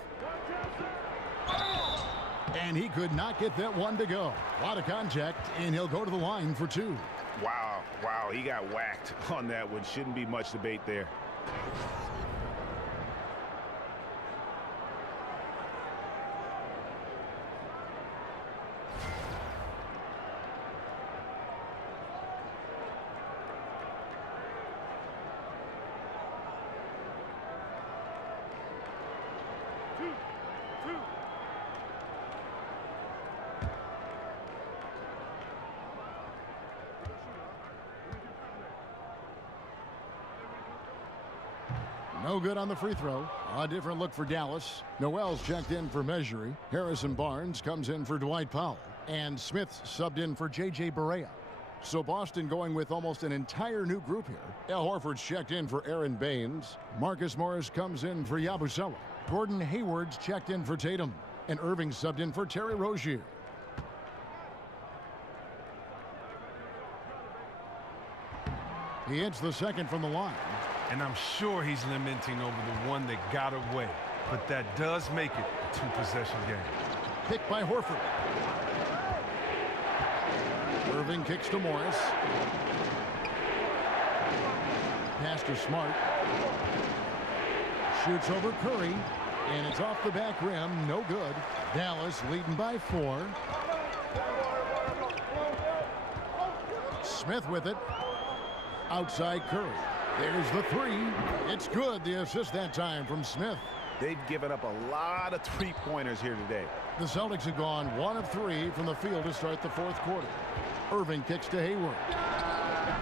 And he could not get that one to go. A lot of contact, and he'll go to the line for 2. Wow, he got whacked on that one. Shouldn't be much debate there. No good on the free throw. A different look for Dallas. Noel's checked in for Measury. Harrison Barnes comes in for Dwight Powell. And Smith subbed in for J.J. Barea. So Boston going with almost an entire new group here. Al Horford's checked in for Aaron Baines. Marcus Morris comes in for Yabusele. Gordon Hayward's checked in for Tatum. And Irving subbed in for Terry Rozier. He hits the second from the line. And I'm sure he's lamenting over the one that got away. But that does make it a 2-possession game. Picked by Horford. Irving kicks to Morris. Pass to Smart. Shoots over Curry. And it's off the back rim. No good. Dallas leading by 4. Smith with it. Outside Curry. There's the 3. It's good. The assist that time from Smith. They've given up a lot of three-pointers here today. The Celtics have gone 1 of 3 from the field to start the fourth quarter. Irving kicks to Hayward.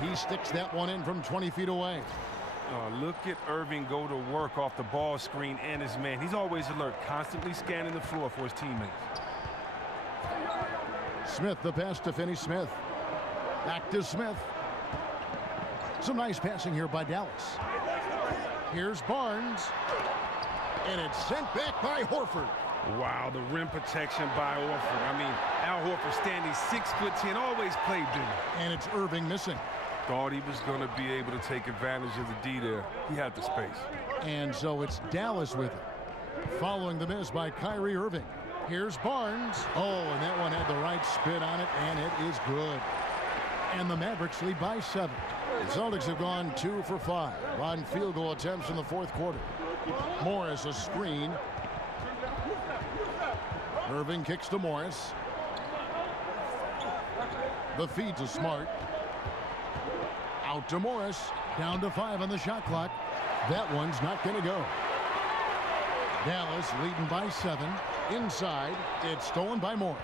He sticks that one in from 20 feet away. Look at Irving go to work off the ball screen and his man. He's always alert, constantly scanning the floor for his teammates. Smith, the pass to Finney-Smith. Back to Smith. Some nice passing here by Dallas. Here's Barnes. And it's sent back by Horford. Wow, the rim protection by Horford. I mean, Al Horford standing 6'10", always played big. And it's Irving missing. Thought he was going to be able to take advantage of the D there. He had the space. And so it's Dallas with it. Following the miss by Kyrie Irving. Here's Barnes. Oh, and that one had the right spin on it, and it is good. And the Mavericks lead by 7. The Celtics have gone 2 for 5 on field goal attempts in the fourth quarter. Morris a screen. Irving kicks to Morris. The feed to Smart. Out to Morris. Down to 5 on the shot clock. That one's not going to go. Dallas leading by 7. Inside. It's stolen by Morris.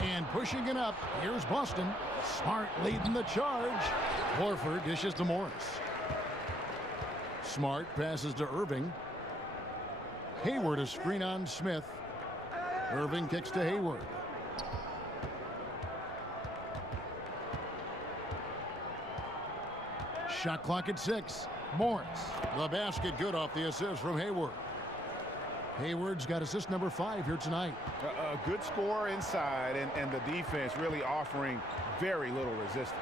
And pushing it up. Here's Boston. Smart leading the charge. Horford dishes to Morris. Smart passes to Irving. Hayward a screen on Smith. Irving kicks to Hayward. Shot clock at 6. Morris. The basket good off the assist from Hayward. Hayward's got assist number 5 here tonight. A good score inside, and the defense really offering very little resistance.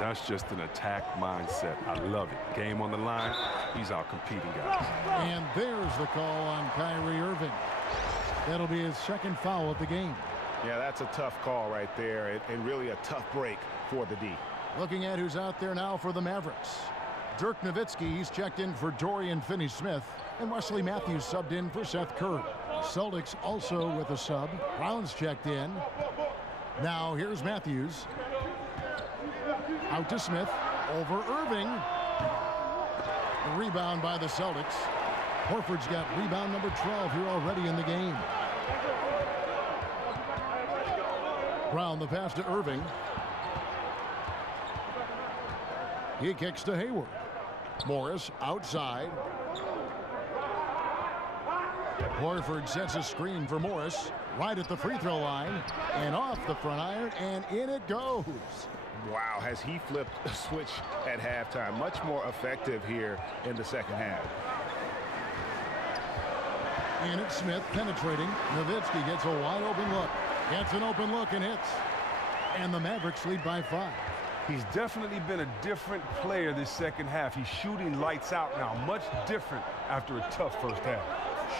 That's just an attack mindset. I love it. Game on the line. He's out competing guys. And there's the call on Kyrie Irving. That'll be his second foul of the game. Yeah, that's a tough call right there, and really a tough break for the D. Looking at who's out there now for the Mavericks. Dirk Nowitzki, he's checked in for Dorian Finney-Smith, and Wesley Matthews subbed in for Seth Curry. Celtics also with a sub. Brown's checked in. Now here's Matthews. Out to Smith. Over Irving. The rebound by the Celtics. Horford's got rebound number 12 here already in the game. Brown the pass to Irving. He kicks to Hayward. Morris outside. Horford sets a screen for Morris right at the free throw line and off the front iron, and in it goes. Wow, has he flipped a switch at halftime. Much more effective here in the second half. And it's Smith penetrating. Nowitzki gets a wide open look. Gets an open look and hits. And the Mavericks lead by 5. He's definitely been a different player this second half. He's shooting lights out now. Much different after a tough first half.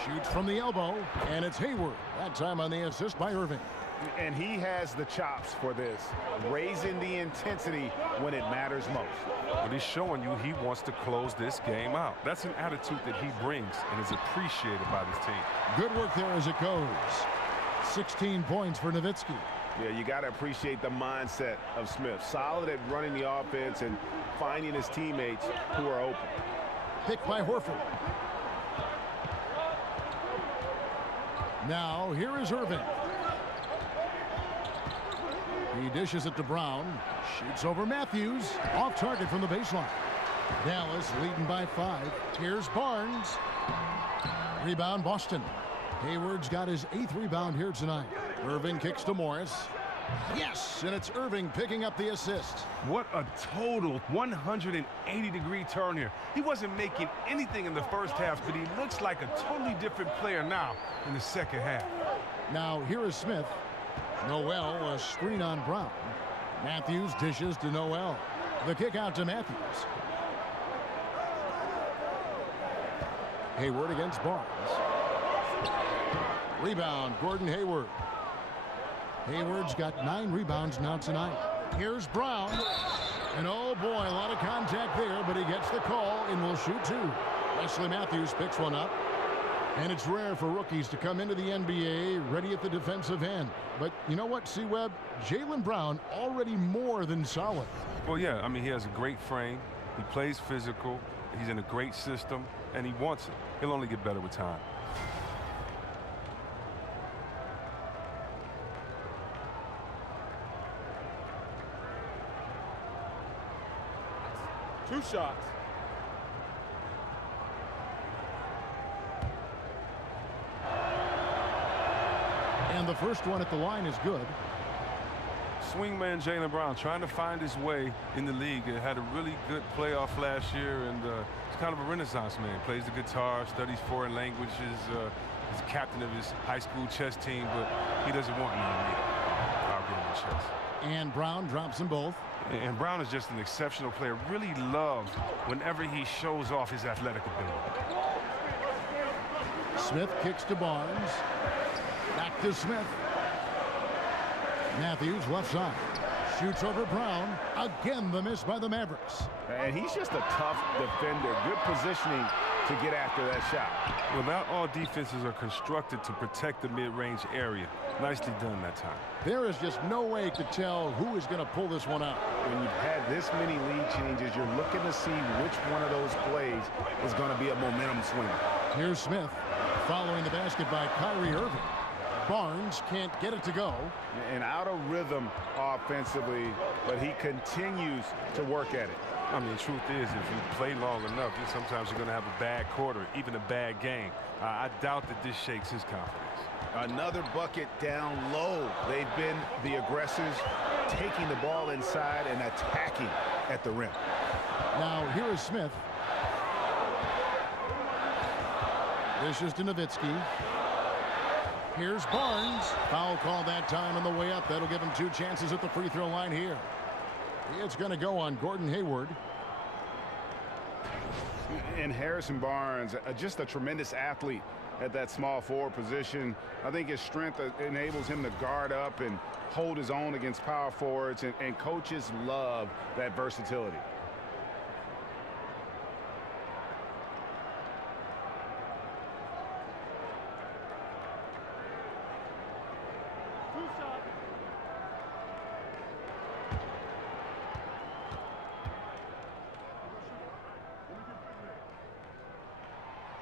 Shoots from the elbow, and it's Hayward. That time on the assist by Irving. And he has the chops for this, raising the intensity when it matters most. But he's showing you he wants to close this game out. That's an attitude that he brings and is appreciated by this team. Good work there as it goes. 16 points for Nowitzki. Yeah, you got to appreciate the mindset of Smith. Solid at running the offense and finding his teammates who are open. Picked by Horford. Now, here is Irving. He dishes it to Brown. Shoots over Matthews. Off target from the baseline. Dallas leading by 5. Here's Barnes. Rebound Boston. Hayward's got his 8th rebound here tonight. Irving kicks to Morris. Yes, and it's Irving picking up the assist. What a total 180-degree turn here. He wasn't making anything in the first half, but he looks like a totally different player now in the second half. Now here is Smith. Noel, a screen on Brown. Matthews dishes to Noel. The kick out to Matthews. Hayward against Barnes. Rebound, Gordon Hayward. Hayward's got 9 rebounds now tonight. Here's Brown. And oh boy, a lot of contact there, but he gets the call and will shoot 2. Wesley Matthews picks one up. And it's rare for rookies to come into the NBA ready at the defensive end. But you know what, C-Webb? Jaylen Brown already more than solid. Well, yeah, I mean, he has a great frame. He plays physical. He's in a great system, and he wants it. He'll only get better with time. Two shots. And the first one at the line is good. Swingman Jaylen Brown trying to find his way in the league. He had a really good playoff last year, and he's kind of a renaissance man. Plays the guitar, studies foreign languages. He's captain of his high school chess team, but he doesn't want me in the league. I'll get him in chess. And Brown drops them both. And Brown is just an exceptional player. Really loved whenever he shows off his athletic ability. Smith kicks to Barnes. Back to Smith. Matthews left side. Shoots over Brown. Again, the miss by the Mavericks. And he's just a tough defender. Good positioning to get after that shot. Well, not all defenses are constructed to protect the mid-range area. Nicely done that time. There is just no way to tell who is going to pull this one out. When you've had this many lead changes, you're looking to see which one of those plays is going to be a momentum swinger. Here's Smith following the basket by Kyrie Irving. Barnes can't get it to go. And out of rhythm offensively, but he continues to work at it. I mean, the truth is, if you play long enough, sometimes you're going to have a bad quarter, even a bad game. I doubt that this shakes his confidence. Another bucket down low. They've been the aggressors, taking the ball inside and attacking at the rim. Now, here is Smith. This is to Nowitzki. Here's Barnes. Foul call that time on the way up. That'll give him 2 chances at the free throw line here. It's going to go on Gordon Hayward. And Harrison Barnes, just a tremendous athlete at that small forward position. I think his strength enables him to guard up and hold his own against power forwards, and coaches love that versatility.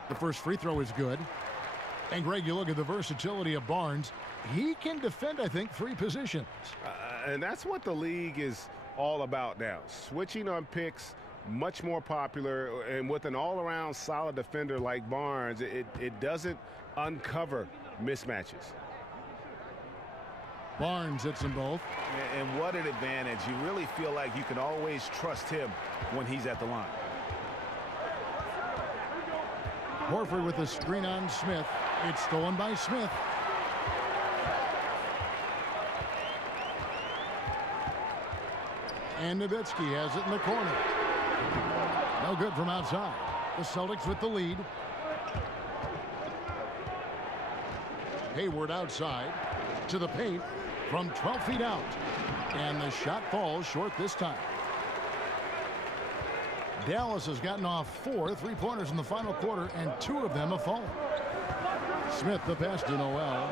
The first free throw is good. And, Greg, you look at the versatility of Barnes. He can defend, I think, 3 positions. And that's what the league is all about now. Switching on picks, much more popular. And with an all-around solid defender like Barnes, it doesn't uncover mismatches. Barnes hits them both. And what an advantage. You really feel like you can always trust him when he's at the line. Horford with the screen on Smith. It's stolen by Smith. And Nowitzki has it in the corner. No good from outside. The Celtics with the lead. Hayward outside to the paint from 12 feet out. And the shot falls short this time. Dallas has gotten off 4 3-pointers in the final quarter, and 2 of them have fallen. Smith the pass to Noel.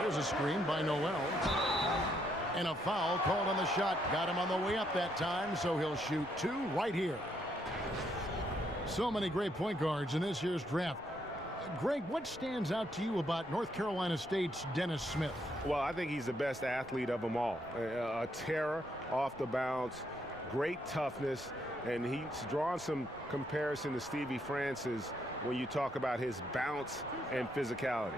There's a screen by Noel. And a foul called on the shot. Got him on the way up that time, so he'll shoot 2 right here. So many great point guards in this year's draft. Greg, what stands out to you about North Carolina State's Dennis Smith? Well, I think he's the best athlete of them all. A terror off the bounce. Great toughness, and he's drawn some comparison to Stevie Francis when you talk about his bounce and physicality.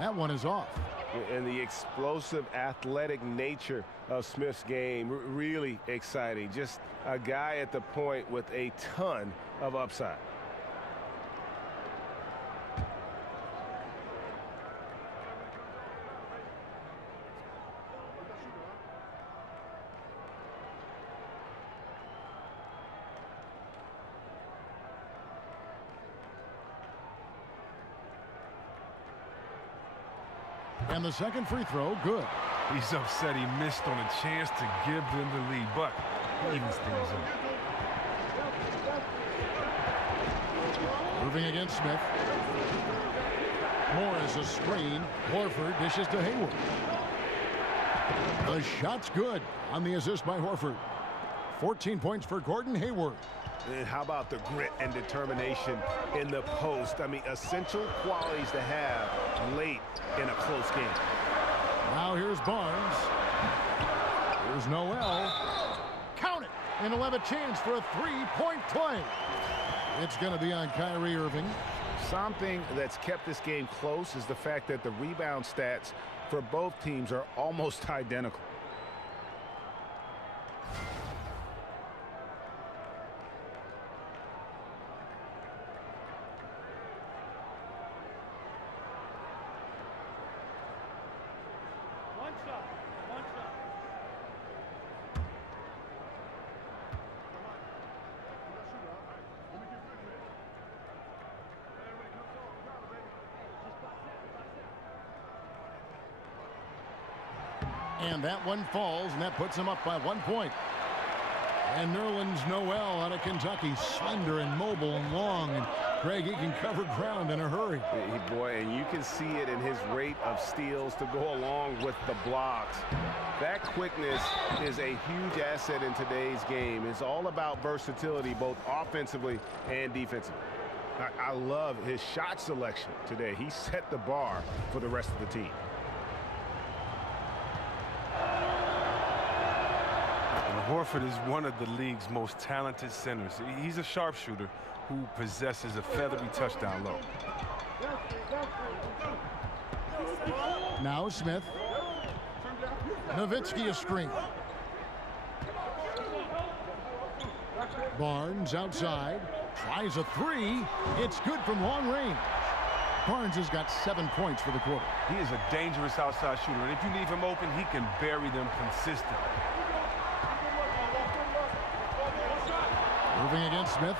That one is off. And the explosive athletic nature of Smith's game, really exciting. Just a guy at the point with a ton of upside. And the second free throw, good. He's upset he missed on a chance to give them the lead, but he even stands up. Moving against Smith. Morris a screen. Horford dishes to Hayward. The shot's good on the assist by Horford. 14 points for Gordon Hayward. And how about the grit and determination in the post? I mean, essential qualities to have late in a close game. Now here's Barnes. Here's Noel. Count it. And he'll have a chance for a 3-point play. It's going to be on Kyrie Irving. Something that's kept this game close is the fact that the rebound stats for both teams are almost identical. One shot. And that one falls, and that puts him up by 1 point. And Nerlens Noel out of Kentucky, slender and mobile and long. And Greg, he can cover ground in a hurry. Boy, and you can see it in his rate of steals to go along with the blocks. That quickness is a huge asset in today's game. It's all about versatility, both offensively and defensively. I love his shot selection today. He set the bar for the rest of the team. Horford is one of the league's most talented centers. He's a sharpshooter who possesses a feathery touchdown low. Now Smith. Nowitzki a screen. Barnes outside. Tries a three. It's good from long range. Barnes has got 7 points for the quarter. He is a dangerous outside shooter, and if you leave him open, he can bury them consistently. Moving against Smith.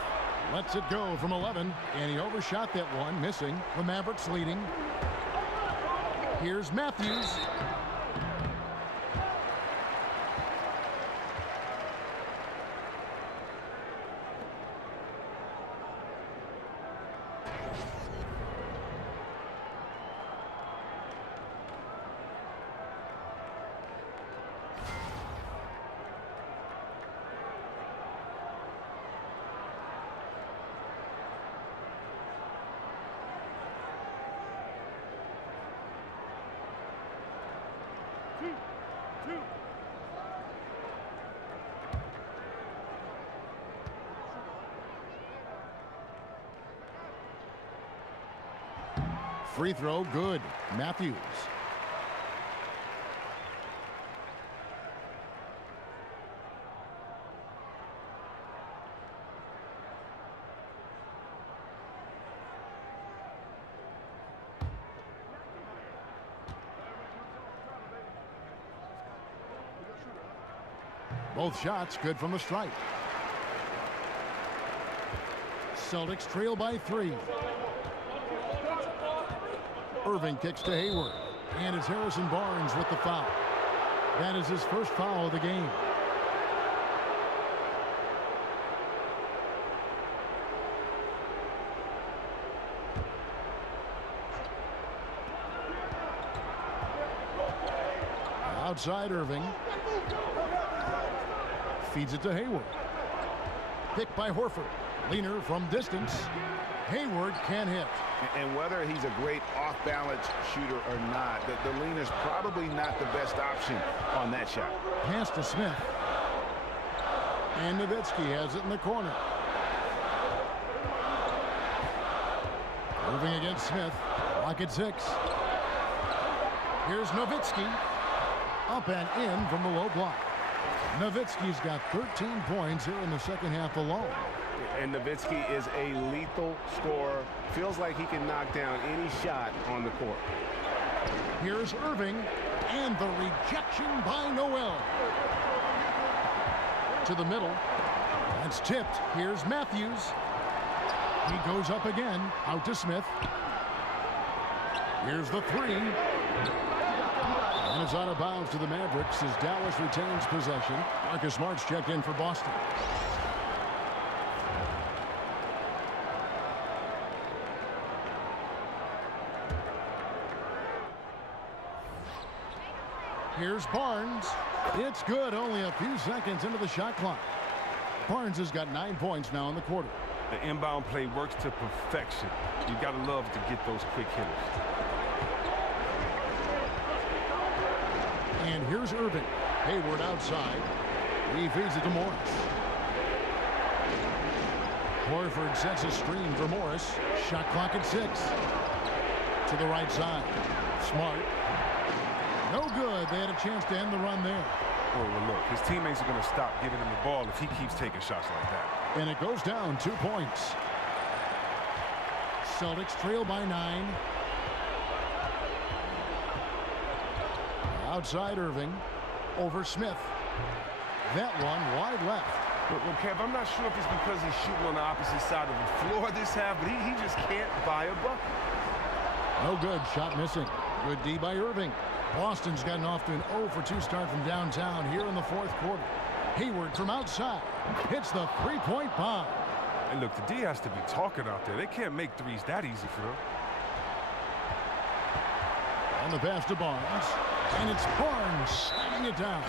Lets it go from 11, and he overshot that one, missing. The Mavericks leading. Here's Matthews. Free throw, good. Matthews. Both shots good from the stripe. Celtics trail by 3. Irving kicks to Hayward, and it's Harrison Barnes with the foul. That is his first foul of the game. Outside Irving. Feeds it to Hayward. Picked by Horford. Leaner from distance. Hayward can hit. And whether he's a great off-balance shooter or not, the leaner's probably not the best option on that shot. Pass to Smith. And Nowitzki has it in the corner. Moving against Smith. Lock at 6. Here's Nowitzki. Up and in from the low block. Nowitzki's got 13 points here in the second half alone. And Nowitzki is a lethal scorer. Feels like he can knock down any shot on the court. Here's Irving, and the rejection by Noel. To the middle. That's tipped. Here's Matthews. He goes up again. Out to Smith. Here's the 3. And it's out of bounds to the Mavericks as Dallas retains possession. Marcus Smart's checked in for Boston. Here's Barnes. It's good. Only a few seconds into the shot clock. Barnes has got 9 points now in the quarter. The inbound play works to perfection. You got to love to get those quick hitters. And here's Irving. Hayward outside. He feeds it to Morris. Horford sets a screen for Morris. Shot clock at 6. To the right side. Smart. No good. They had a chance to end the run there. Oh, well, look, his teammates are going to stop giving him the ball if he keeps taking shots like that. And it goes down 2 points. Celtics trail by 9. Outside Irving. Over Smith. That one wide left. Well, Kev, I'm not sure if it's because he's shooting on the opposite side of the floor this half, but he just can't buy a bucket. No good. Shot missing. Good D by Irving. Boston's gotten off to an 0-for-2 start from downtown here in the fourth quarter. Hayward from outside hits the three-point bomb. And look, the D has to be talking out there. They can't make threes that easy for them. On the pass to Barnes, and it's Barnes slamming it down.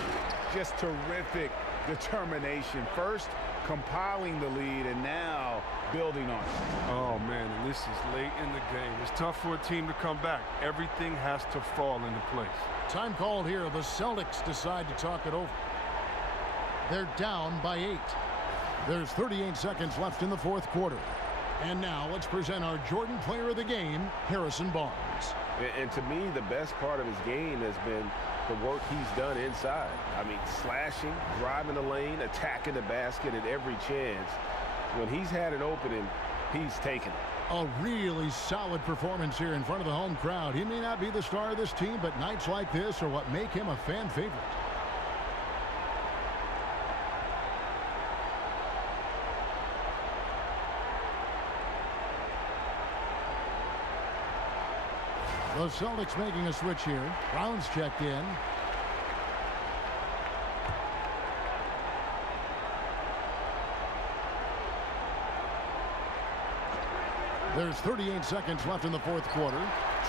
Just terrific determination. First, compiling the lead, and now building on it. Oh, man, and this is late in the game. It's tough for a team to come back. Everything has to fall into place. Time called here. The Celtics decide to talk it over. They're down by 8. There's 38 seconds left in the fourth quarter. And now let's present our Jordan Player of the Game, Harrison Barnes. And to me, the best part of his game has been the work he's done inside. I mean, slashing, driving the lane, attacking the basket at every chance. When he's had an opening, he's taken it. A really solid performance here in front of the home crowd. He may not be the star of this team, but nights like this are what make him a fan favorite. The Celtics making a switch here. Brown's checked in. There's 38 seconds left in the fourth quarter.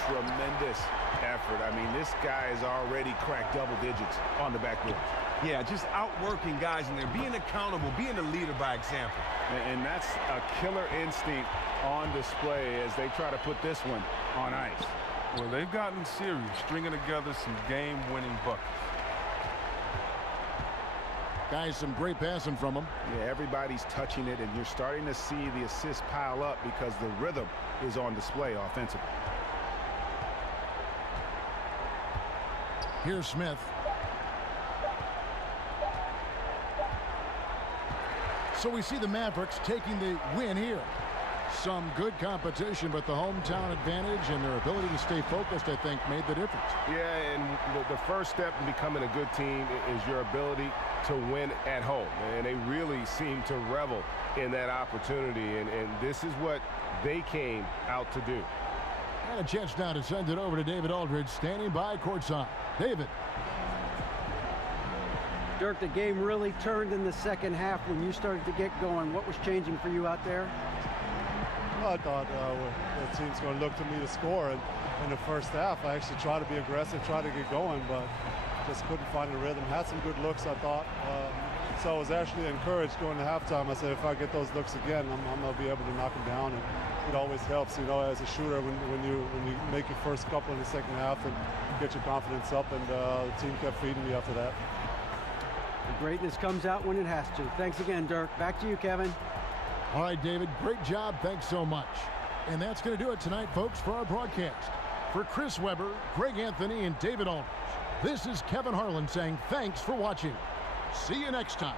Tremendous effort. I mean, this guy has already cracked double digits on the backboard. Yeah, just outworking guys in there, being accountable, being a leader by example. And that's a killer instinct on display as they try to put this one on ice. Well, they've gotten serious, stringing together some game-winning buckets. Guys, some great passing from them. Yeah, everybody's touching it, and you're starting to see the assists pile up because the rhythm is on display offensively. Here's Smith. So we see the Mavericks taking the win here. Some good competition, but the hometown advantage and their ability to stay focused, I think, made the difference. Yeah, and the first step in becoming a good team is your ability to win at home. And they really seem to revel in that opportunity, and this is what they came out to do. And a chance now to send it over to David Aldridge, standing by courtside. David. Dirk, the game really turned in the second half when you started to get going. What was changing for you out there? I thought the team's going to look to me to score. And in the first half, I actually tried to be aggressive, tried to get going, but just couldn't find the rhythm. Had some good looks, I thought. So I was actually encouraged going to halftime. I said, if I get those looks again, I'm going to be able to knock them down. And it always helps, you know, as a shooter when you make your first couple in the second half and get your confidence up. And the team kept feeding me after that. The greatness comes out when it has to. Thanks again, Dirk. Back to you, Kevin. All right, David, great job. Thanks so much. And that's going to do it tonight, folks, for our broadcast. For Chris Webber, Greg Anthony, and David Aldridge, this is Kevin Harlan saying thanks for watching. See you next time.